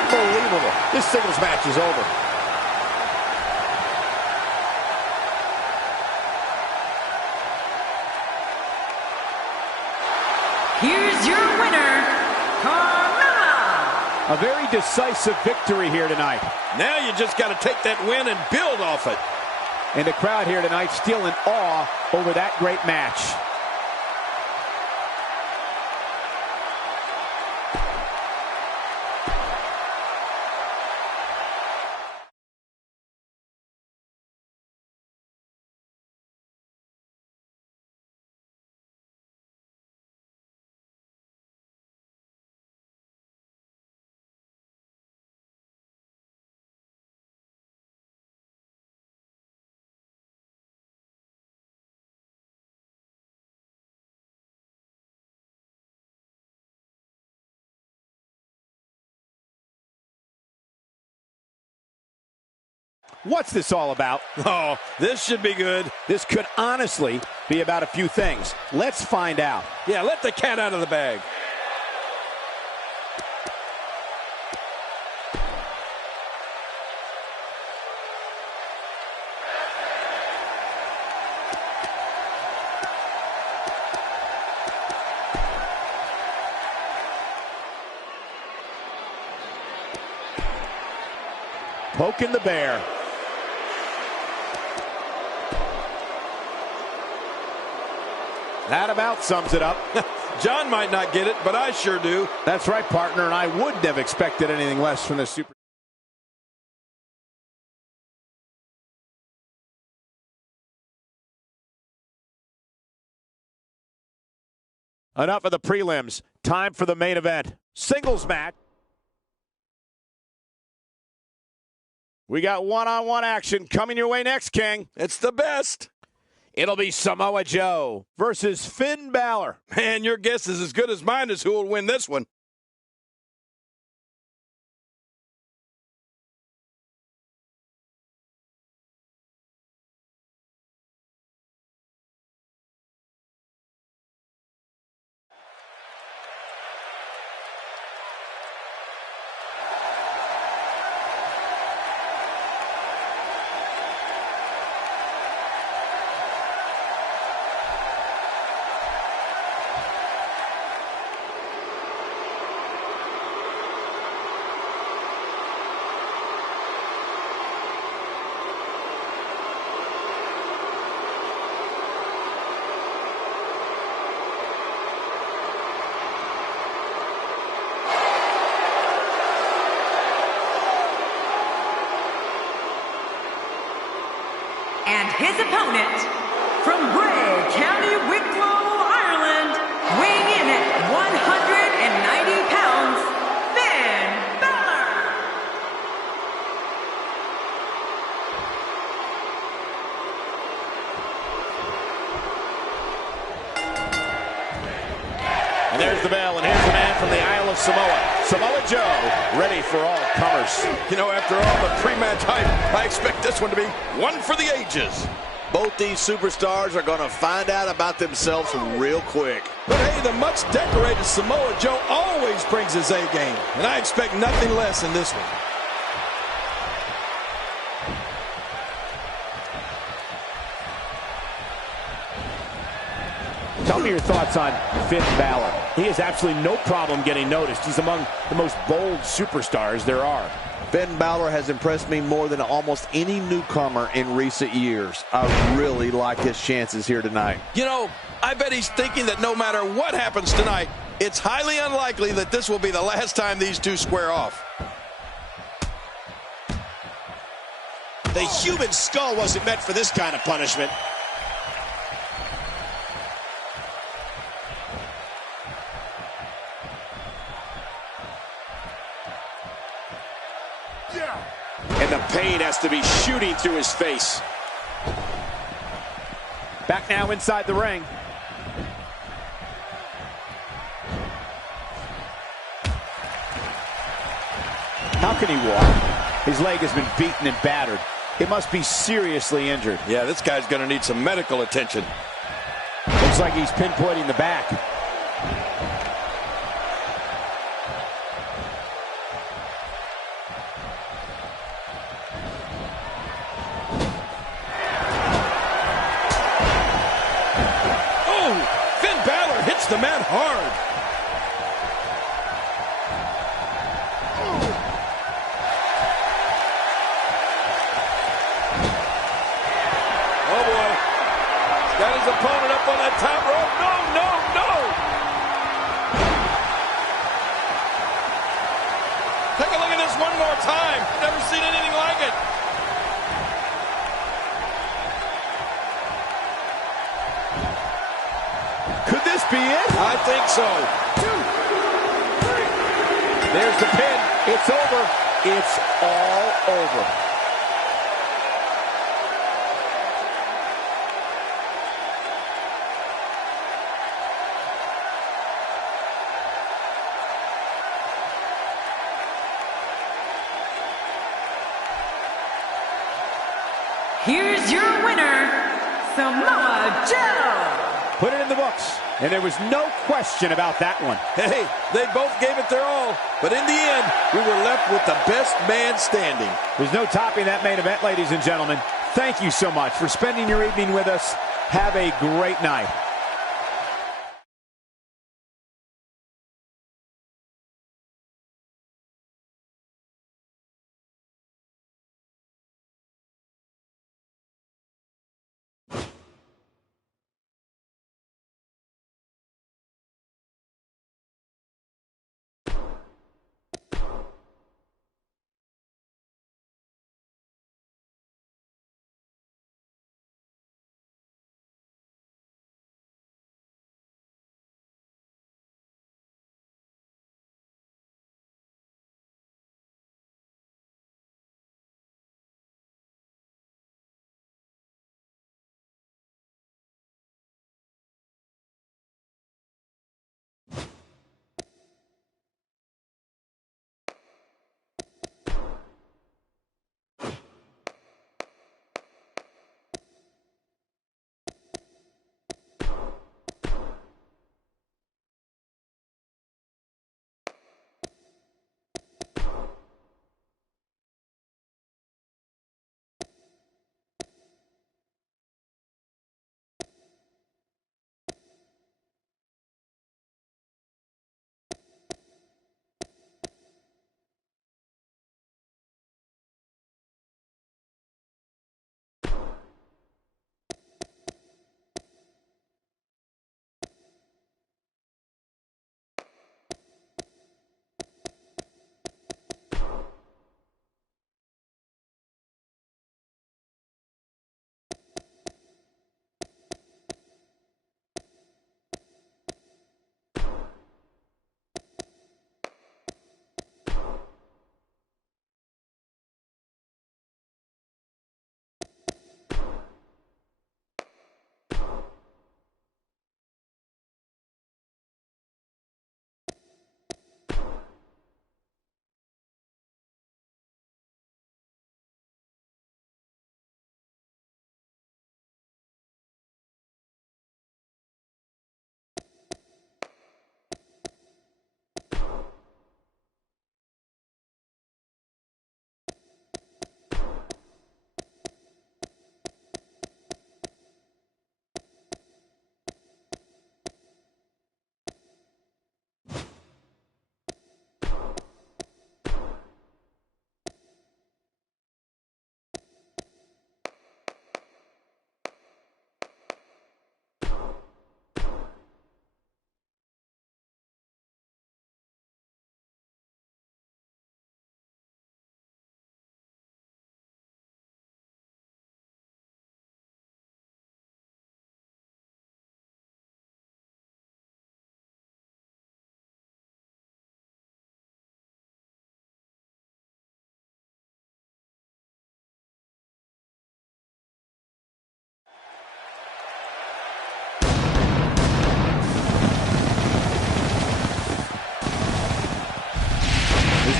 Unbelievable. This singles match is over. Here's your winner, Carmella. A very decisive victory here tonight. Now you just got to take that win and build off it. And the crowd here tonight still in awe over that great match. What's this all about? Oh, this should be good. This could honestly be about a few things. Let's find out. Yeah, let the cat out of the bag. Poking the bear. That about sums it up. John might not get it, but I sure do. That's right, partner, and I wouldn't have expected anything less from this super. Enough of the prelims. Time for the main event. Singles match. We got one-on-one action coming your way next, King. It's the best. It'll be Samoa Joe versus Finn Balor. Man, your guess is as good as mine as who will win this one. And his opponent, from Bray County, Wicklow, Ireland, weighing in at 190 pounds, Finn Balor. And there's the bell, and here's the man from the Isle of Samoa. Samoa Joe, ready for all comers. You know, after all the pre-match hype, I expect this one to be one for the ages. Both these superstars are going to find out about themselves real quick. But hey, the much decorated Samoa Joe always brings his A game, and I expect nothing less in this one. Tell me your thoughts on Finn Balor. He has absolutely no problem getting noticed. He's among the most bold superstars there are. Finn Balor has impressed me more than almost any newcomer in recent years. I really like his chances here tonight. You know, I bet he's thinking that no matter what happens tonight, it's highly unlikely that this will be the last time these two square off. The human skull wasn't meant for this kind of punishment. And the pain has to be shooting through his face. Back now inside the ring. How can he walk? His leg has been beaten and battered. It must be seriously injured. Yeah, this guy's going to need some medical attention. Looks like he's pinpointing the back. Oh, Finn Balor hits the man hard. Oh, boy. He's got his opponent up on that top rope. No, no, no. Take a look at this one more time. Never seen anything like it. Could this be it? I think so. 2, 3. There's the pin. It's over. It's all over. Here's your winner, Samoa Joe. Put it in the books. And there was no question about that one. Hey, they both gave it their all, but in the end, we were left with the best man standing. There's no topping that main event, ladies and gentlemen. Thank you so much for spending your evening with us. Have a great night.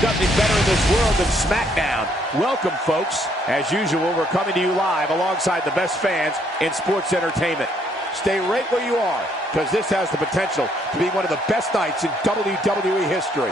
nothing better in this world than SmackDown. Welcome, folks. As usual, we're coming to you live alongside the best fans in sports entertainment. Stay right where you are, because this has the potential to be one of the best nights in WWE history.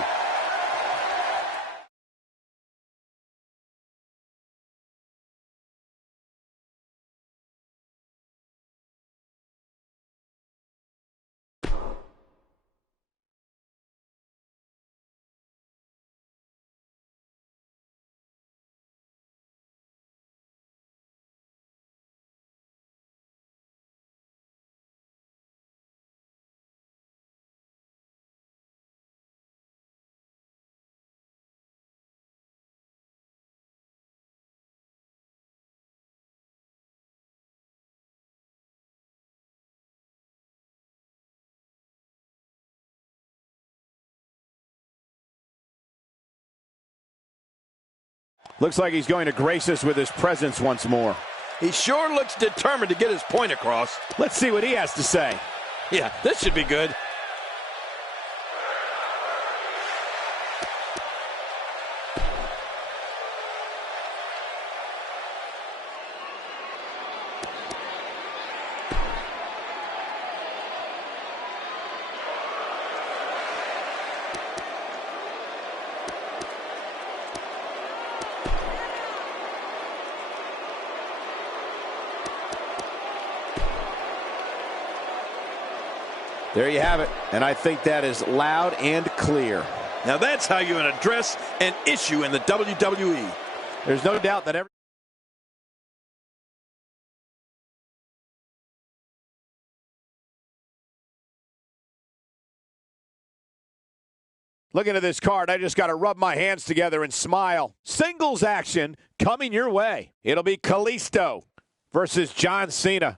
Looks like he's going to grace us with his presence once more. He sure looks determined to get his point across. Let's see what he has to say. Yeah, this should be good. There you have it, and I think that is loud and clear. Now that's how you address an issue in the WWE. There's no doubt that Looking at this card, I just got to rub my hands together and smile. Singles action coming your way. It'll be Kalisto versus John Cena.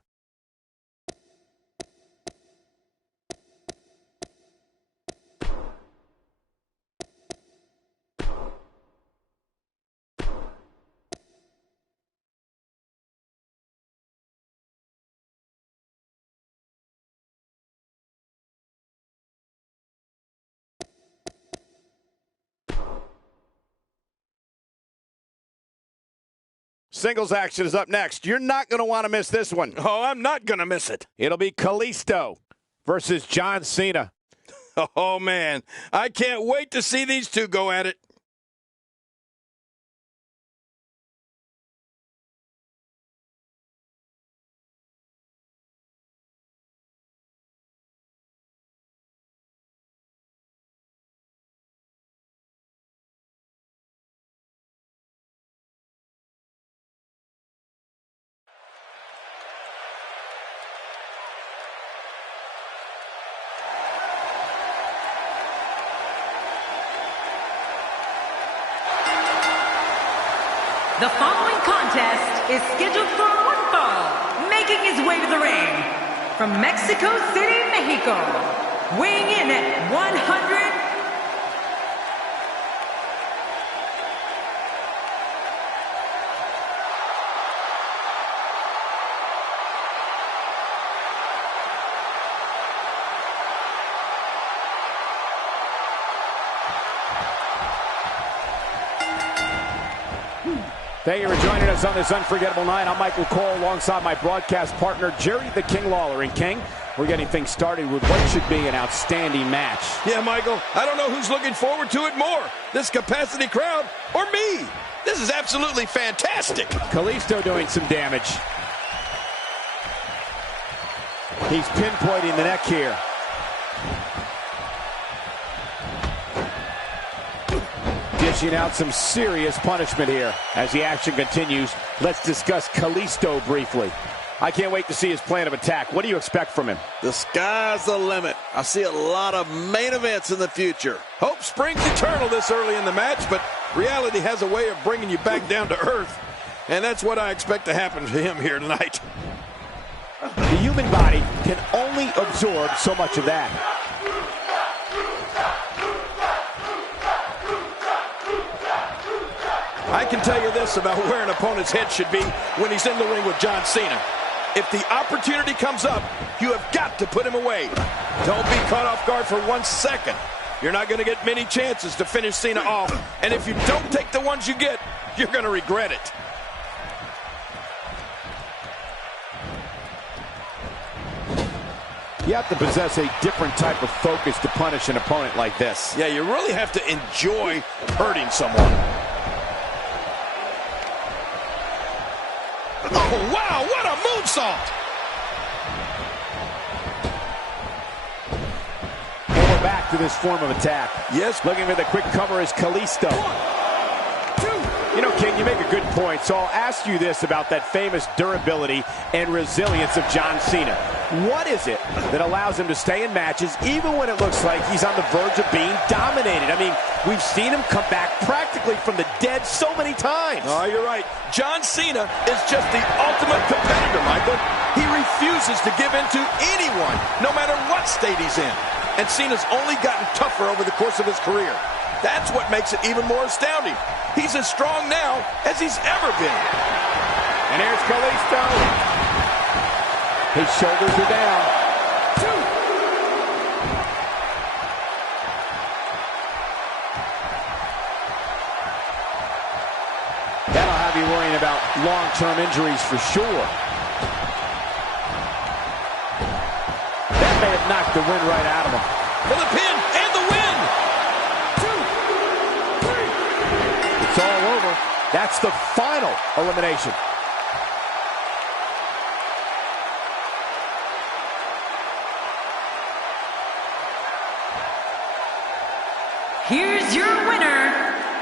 Singles action is up next. You're not going to want to miss this one. Oh, I'm not going to miss it. It'll be Kalisto versus John Cena. Oh, man. I can't wait to see these two go at it. The following contest is scheduled for one fall, making his way to the ring from Mexico City, Mexico, weighing in at 100. Thank you for joining us on this unforgettable night. I'm Michael Cole alongside my broadcast partner, Jerry the King Lawler. And King, we're getting things started with what should be an outstanding match. Yeah, Michael, I don't know who's looking forward to it more, this capacity crowd or me. This is absolutely fantastic. Kalisto doing some damage. He's pinpointing the neck here. Dishing out some serious punishment here. As the action continues, let's discuss Kalisto briefly. I can't wait to see his plan of attack. What do you expect from him? The sky's the limit. I see a lot of main events in the future. Hope springs eternal this early in the match, but reality has a way of bringing you back down to earth. And that's what I expect to happen to him here tonight. The human body can only absorb so much of that. I can tell you this about where an opponent's head should be when he's in the ring with John Cena. If the opportunity comes up, you have got to put him away. Don't be caught off guard for 1 second. You're not going to get many chances to finish Cena off. And if you don't take the ones you get, you're going to regret it. You have to possess a different type of focus to punish an opponent like this. Yeah, you really have to enjoy hurting someone. Oh, wow, what a moonsault! And we're back to this form of attack. Yes. Looking for the quick cover is Kalisto. You know, King, you make a good point, so I'll ask you this about that famous durability and resilience of John Cena. What is it that allows him to stay in matches even when it looks like he's on the verge of being dominated? I mean, we've seen him come back practically from the dead so many times. Oh, you're right. John Cena is just the ultimate competitor, Michael. He refuses to give in to anyone, no matter what state he's in. And Cena's only gotten tougher over the course of his career. That's what makes it even more astounding. He's as strong now as he's ever been. And here's Kalisto. His shoulders are down. That'll have you worrying about long-term injuries for sure. That may have knocked the wind right out of him. For the pin and the win! 2, 3. It's all over. That's the final elimination. Here's your winner,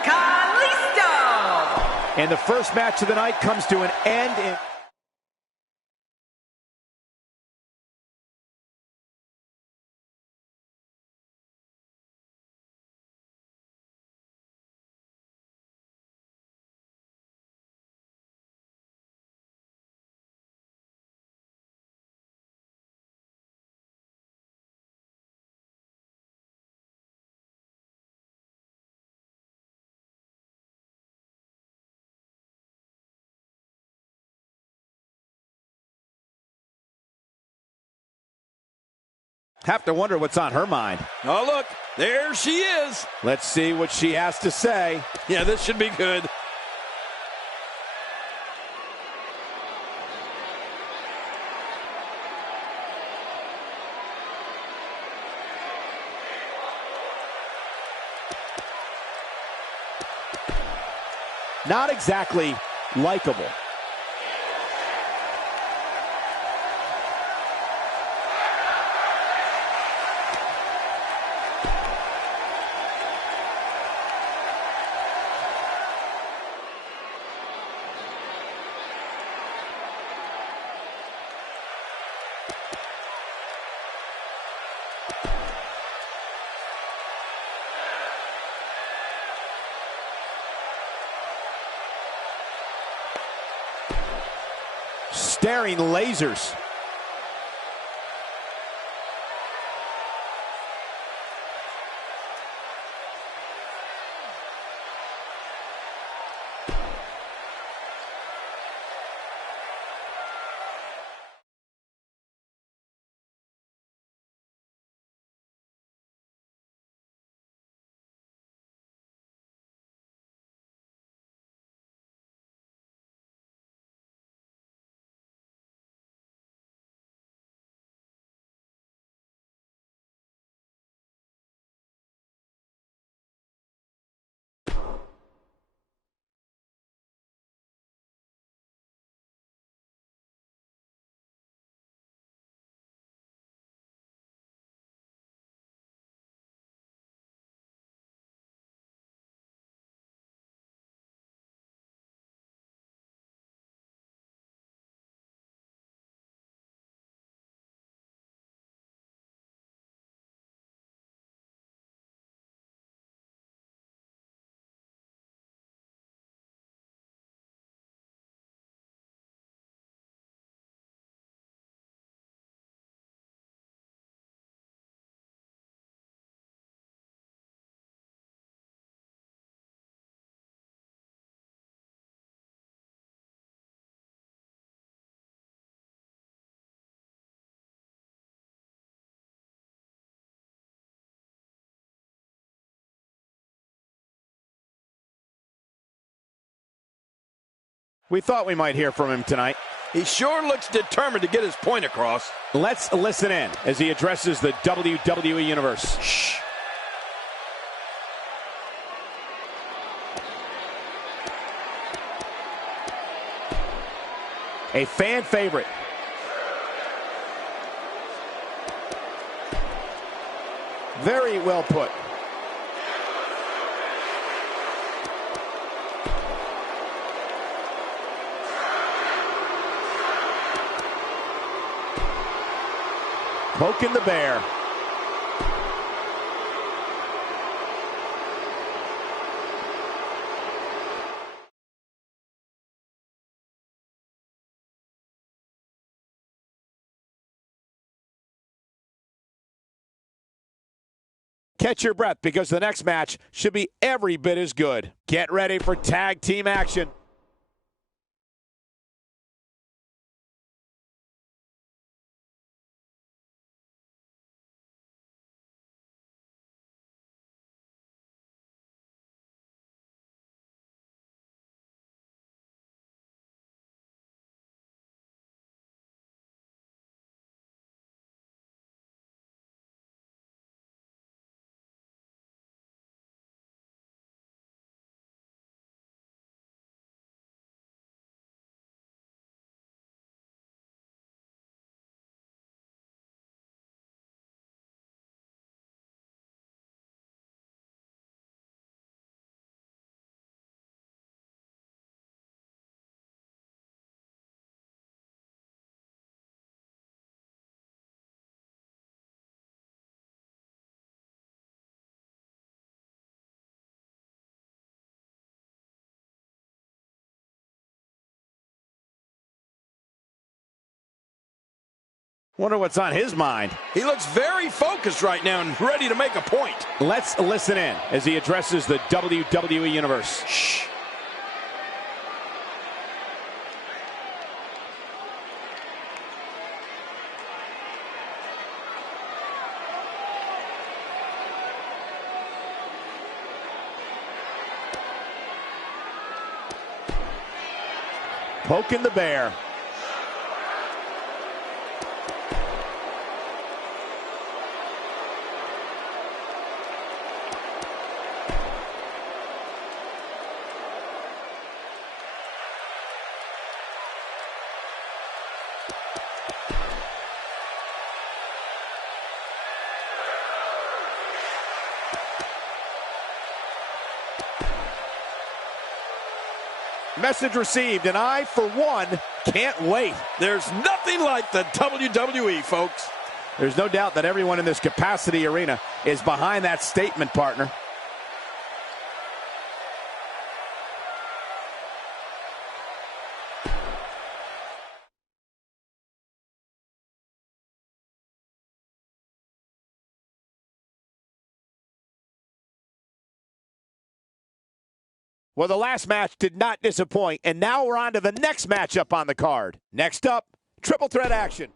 Kalisto. And the first match of the night comes to an end in... Have to wonder what's on her mind. Oh, look, there she is. Let's see what she has to say. Yeah, this should be good. Not exactly likable. Staring lasers. We thought we might hear from him tonight. He sure looks determined to get his point across. Let's listen in as he addresses the WWE Universe. Shh. A fan favorite. Very well put. Poking the bear. Catch your breath because the next match should be every bit as good. Get ready for tag team action. Wonder what's on his mind. He looks very focused right now and ready to make a point. Let's listen in as he addresses the WWE Universe. Shh. Poking the bear. Message received, and I, for one, can't wait. There's nothing like the WWE, folks. There's no doubt that everyone in this capacity arena is behind that statement, partner. Well, the last match did not disappoint, and now we're on to the next matchup on the card. Next up, triple threat action.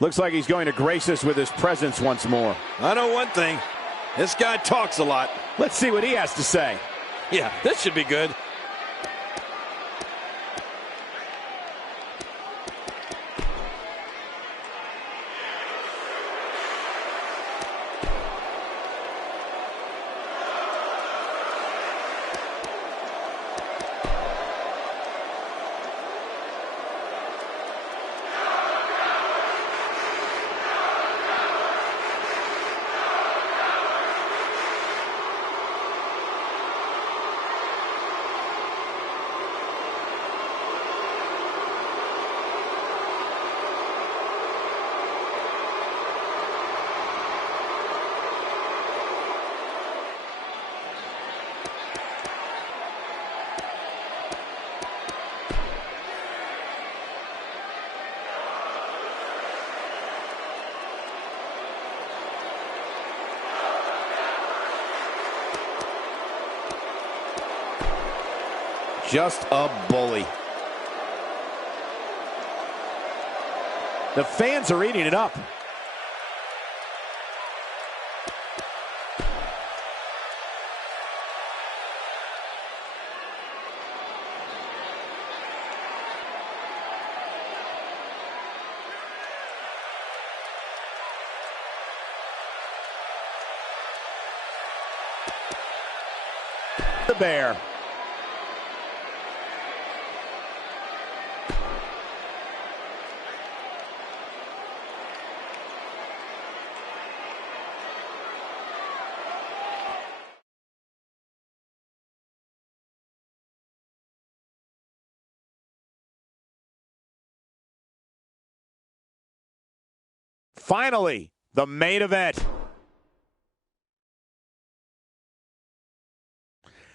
Looks like he's going to grace us with his presence once more. I know one thing. This guy talks a lot. Let's see what he has to say. Yeah, this should be good. Just a bully. The fans are eating it up. The Bear. Finally, the main event.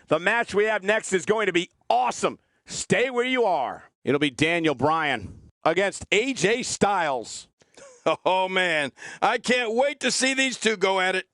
The match we have next is going to be awesome. Stay where you are. It'll be Daniel Bryan against AJ Styles. Oh, man. I can't wait to see these two go at it.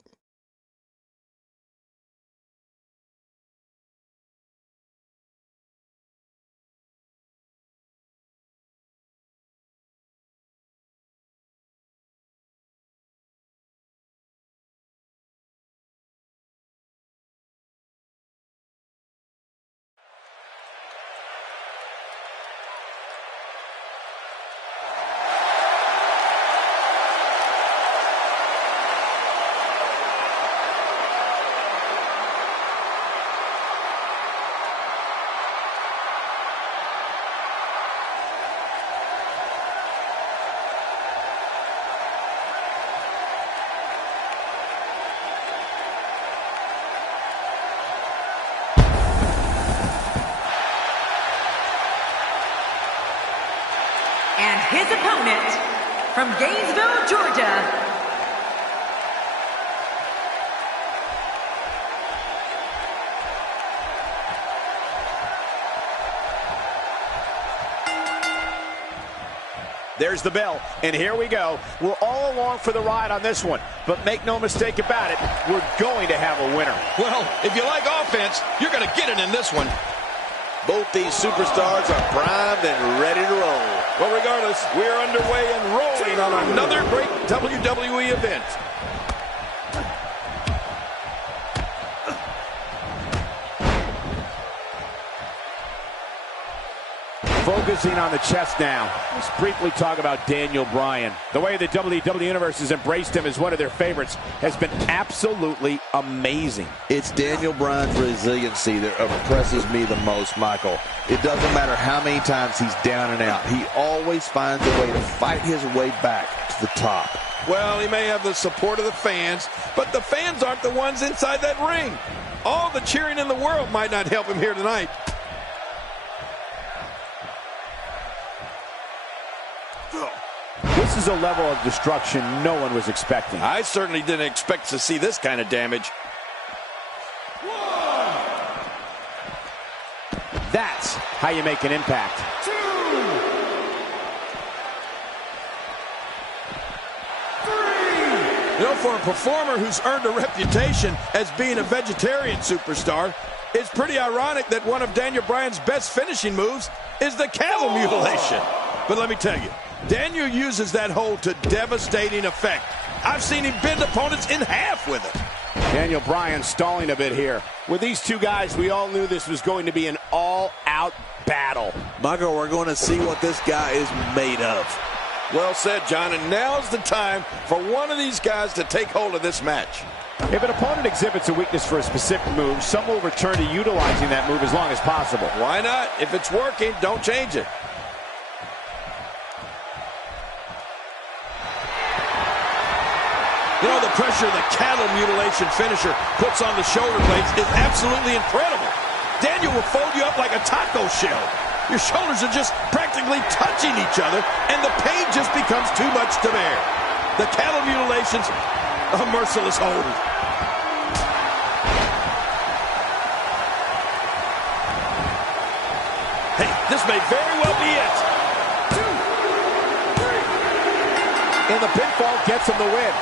And his opponent, from Gainesville, Georgia, There's the bell, and here we go. We're all along for the ride on this one, but make no mistake about it, we're going to have a winner. Well, if you like offense, you're going to get it in this one. Both these superstars are primed and ready to roll. Well, regardless, we are underway and rolling on another great WWE event. Focusing on the chest now. Let's briefly talk about Daniel Bryan. The way the WWE Universe has embraced him as one of their favorites has been absolutely amazing. It's Daniel Bryan's resiliency that impresses me the most, Michael. It doesn't matter how many times he's down and out. He always finds a way to fight his way back to the top. Well, he may have the support of the fans, but the fans aren't the ones inside that ring. All the cheering in the world might not help him here tonight. This is a level of destruction no one was expecting. I certainly didn't expect to see this kind of damage. That's how you make an impact. You know, for a performer who's earned a reputation as being a vegetarian superstar, it's pretty ironic that one of Daniel Bryan's best finishing moves is the camel mutilation. But let me tell you, Daniel uses that hold to devastating effect. I've seen him bend opponents in half with it. Daniel Bryan stalling a bit here. With these two guys, we all knew this was going to be an all-out battle. Michael, we're going to see what this guy is made of. Well said, John, and now's the time for one of these guys to take hold of this match. If an opponent exhibits a weakness for a specific move, some will return to utilizing that move as long as possible. Why not? If it's working, don't change it. You know, the pressure the cattle mutilation finisher puts on the shoulder blades is absolutely incredible. Daniel will fold you up like a taco shell. Your shoulders are just practically touching each other, and the pain just becomes too much to bear. The cattle mutilation's a merciless hold. Hey, this may very well be it. 2, 3. And the pinfall gets him the win.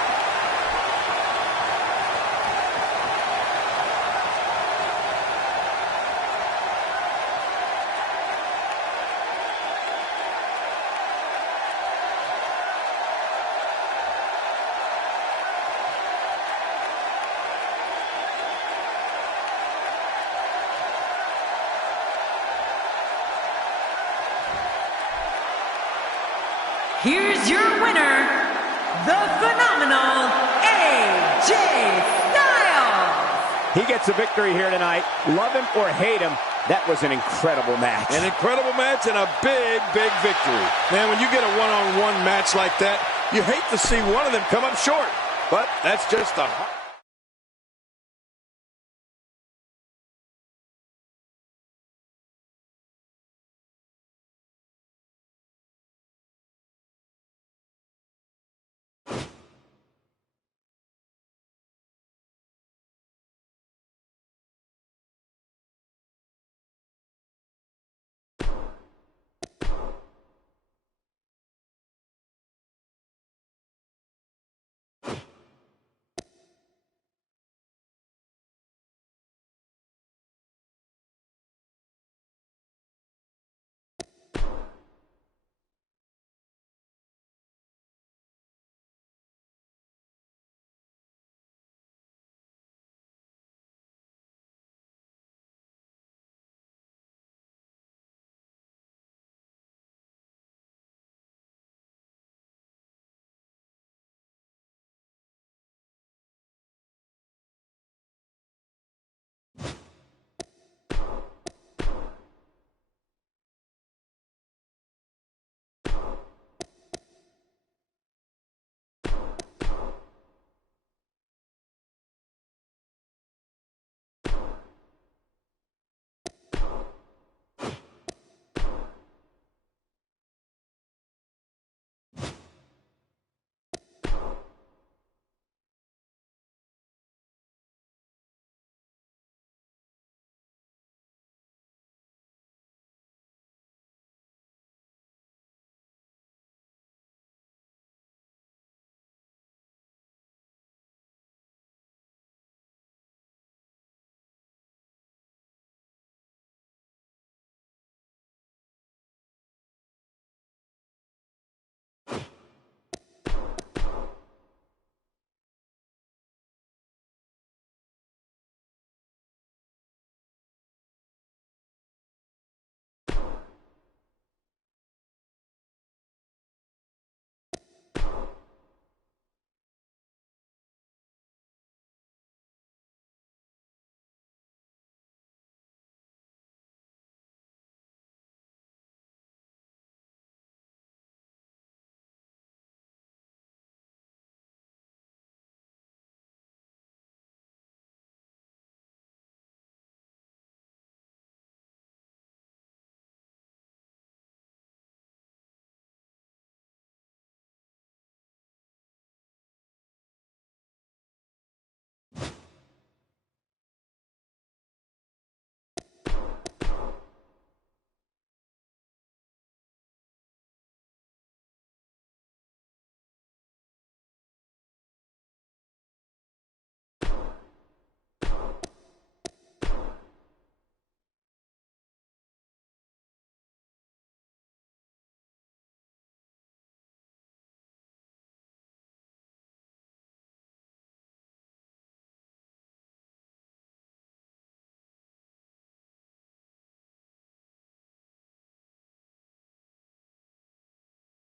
Here's your winner, the phenomenal AJ Styles. He gets a victory here tonight. Love him or hate him, that was an incredible match. An incredible match and a big, big victory. Man, when you get a one-on-one match like that, you hate to see one of them come up short. But that's just the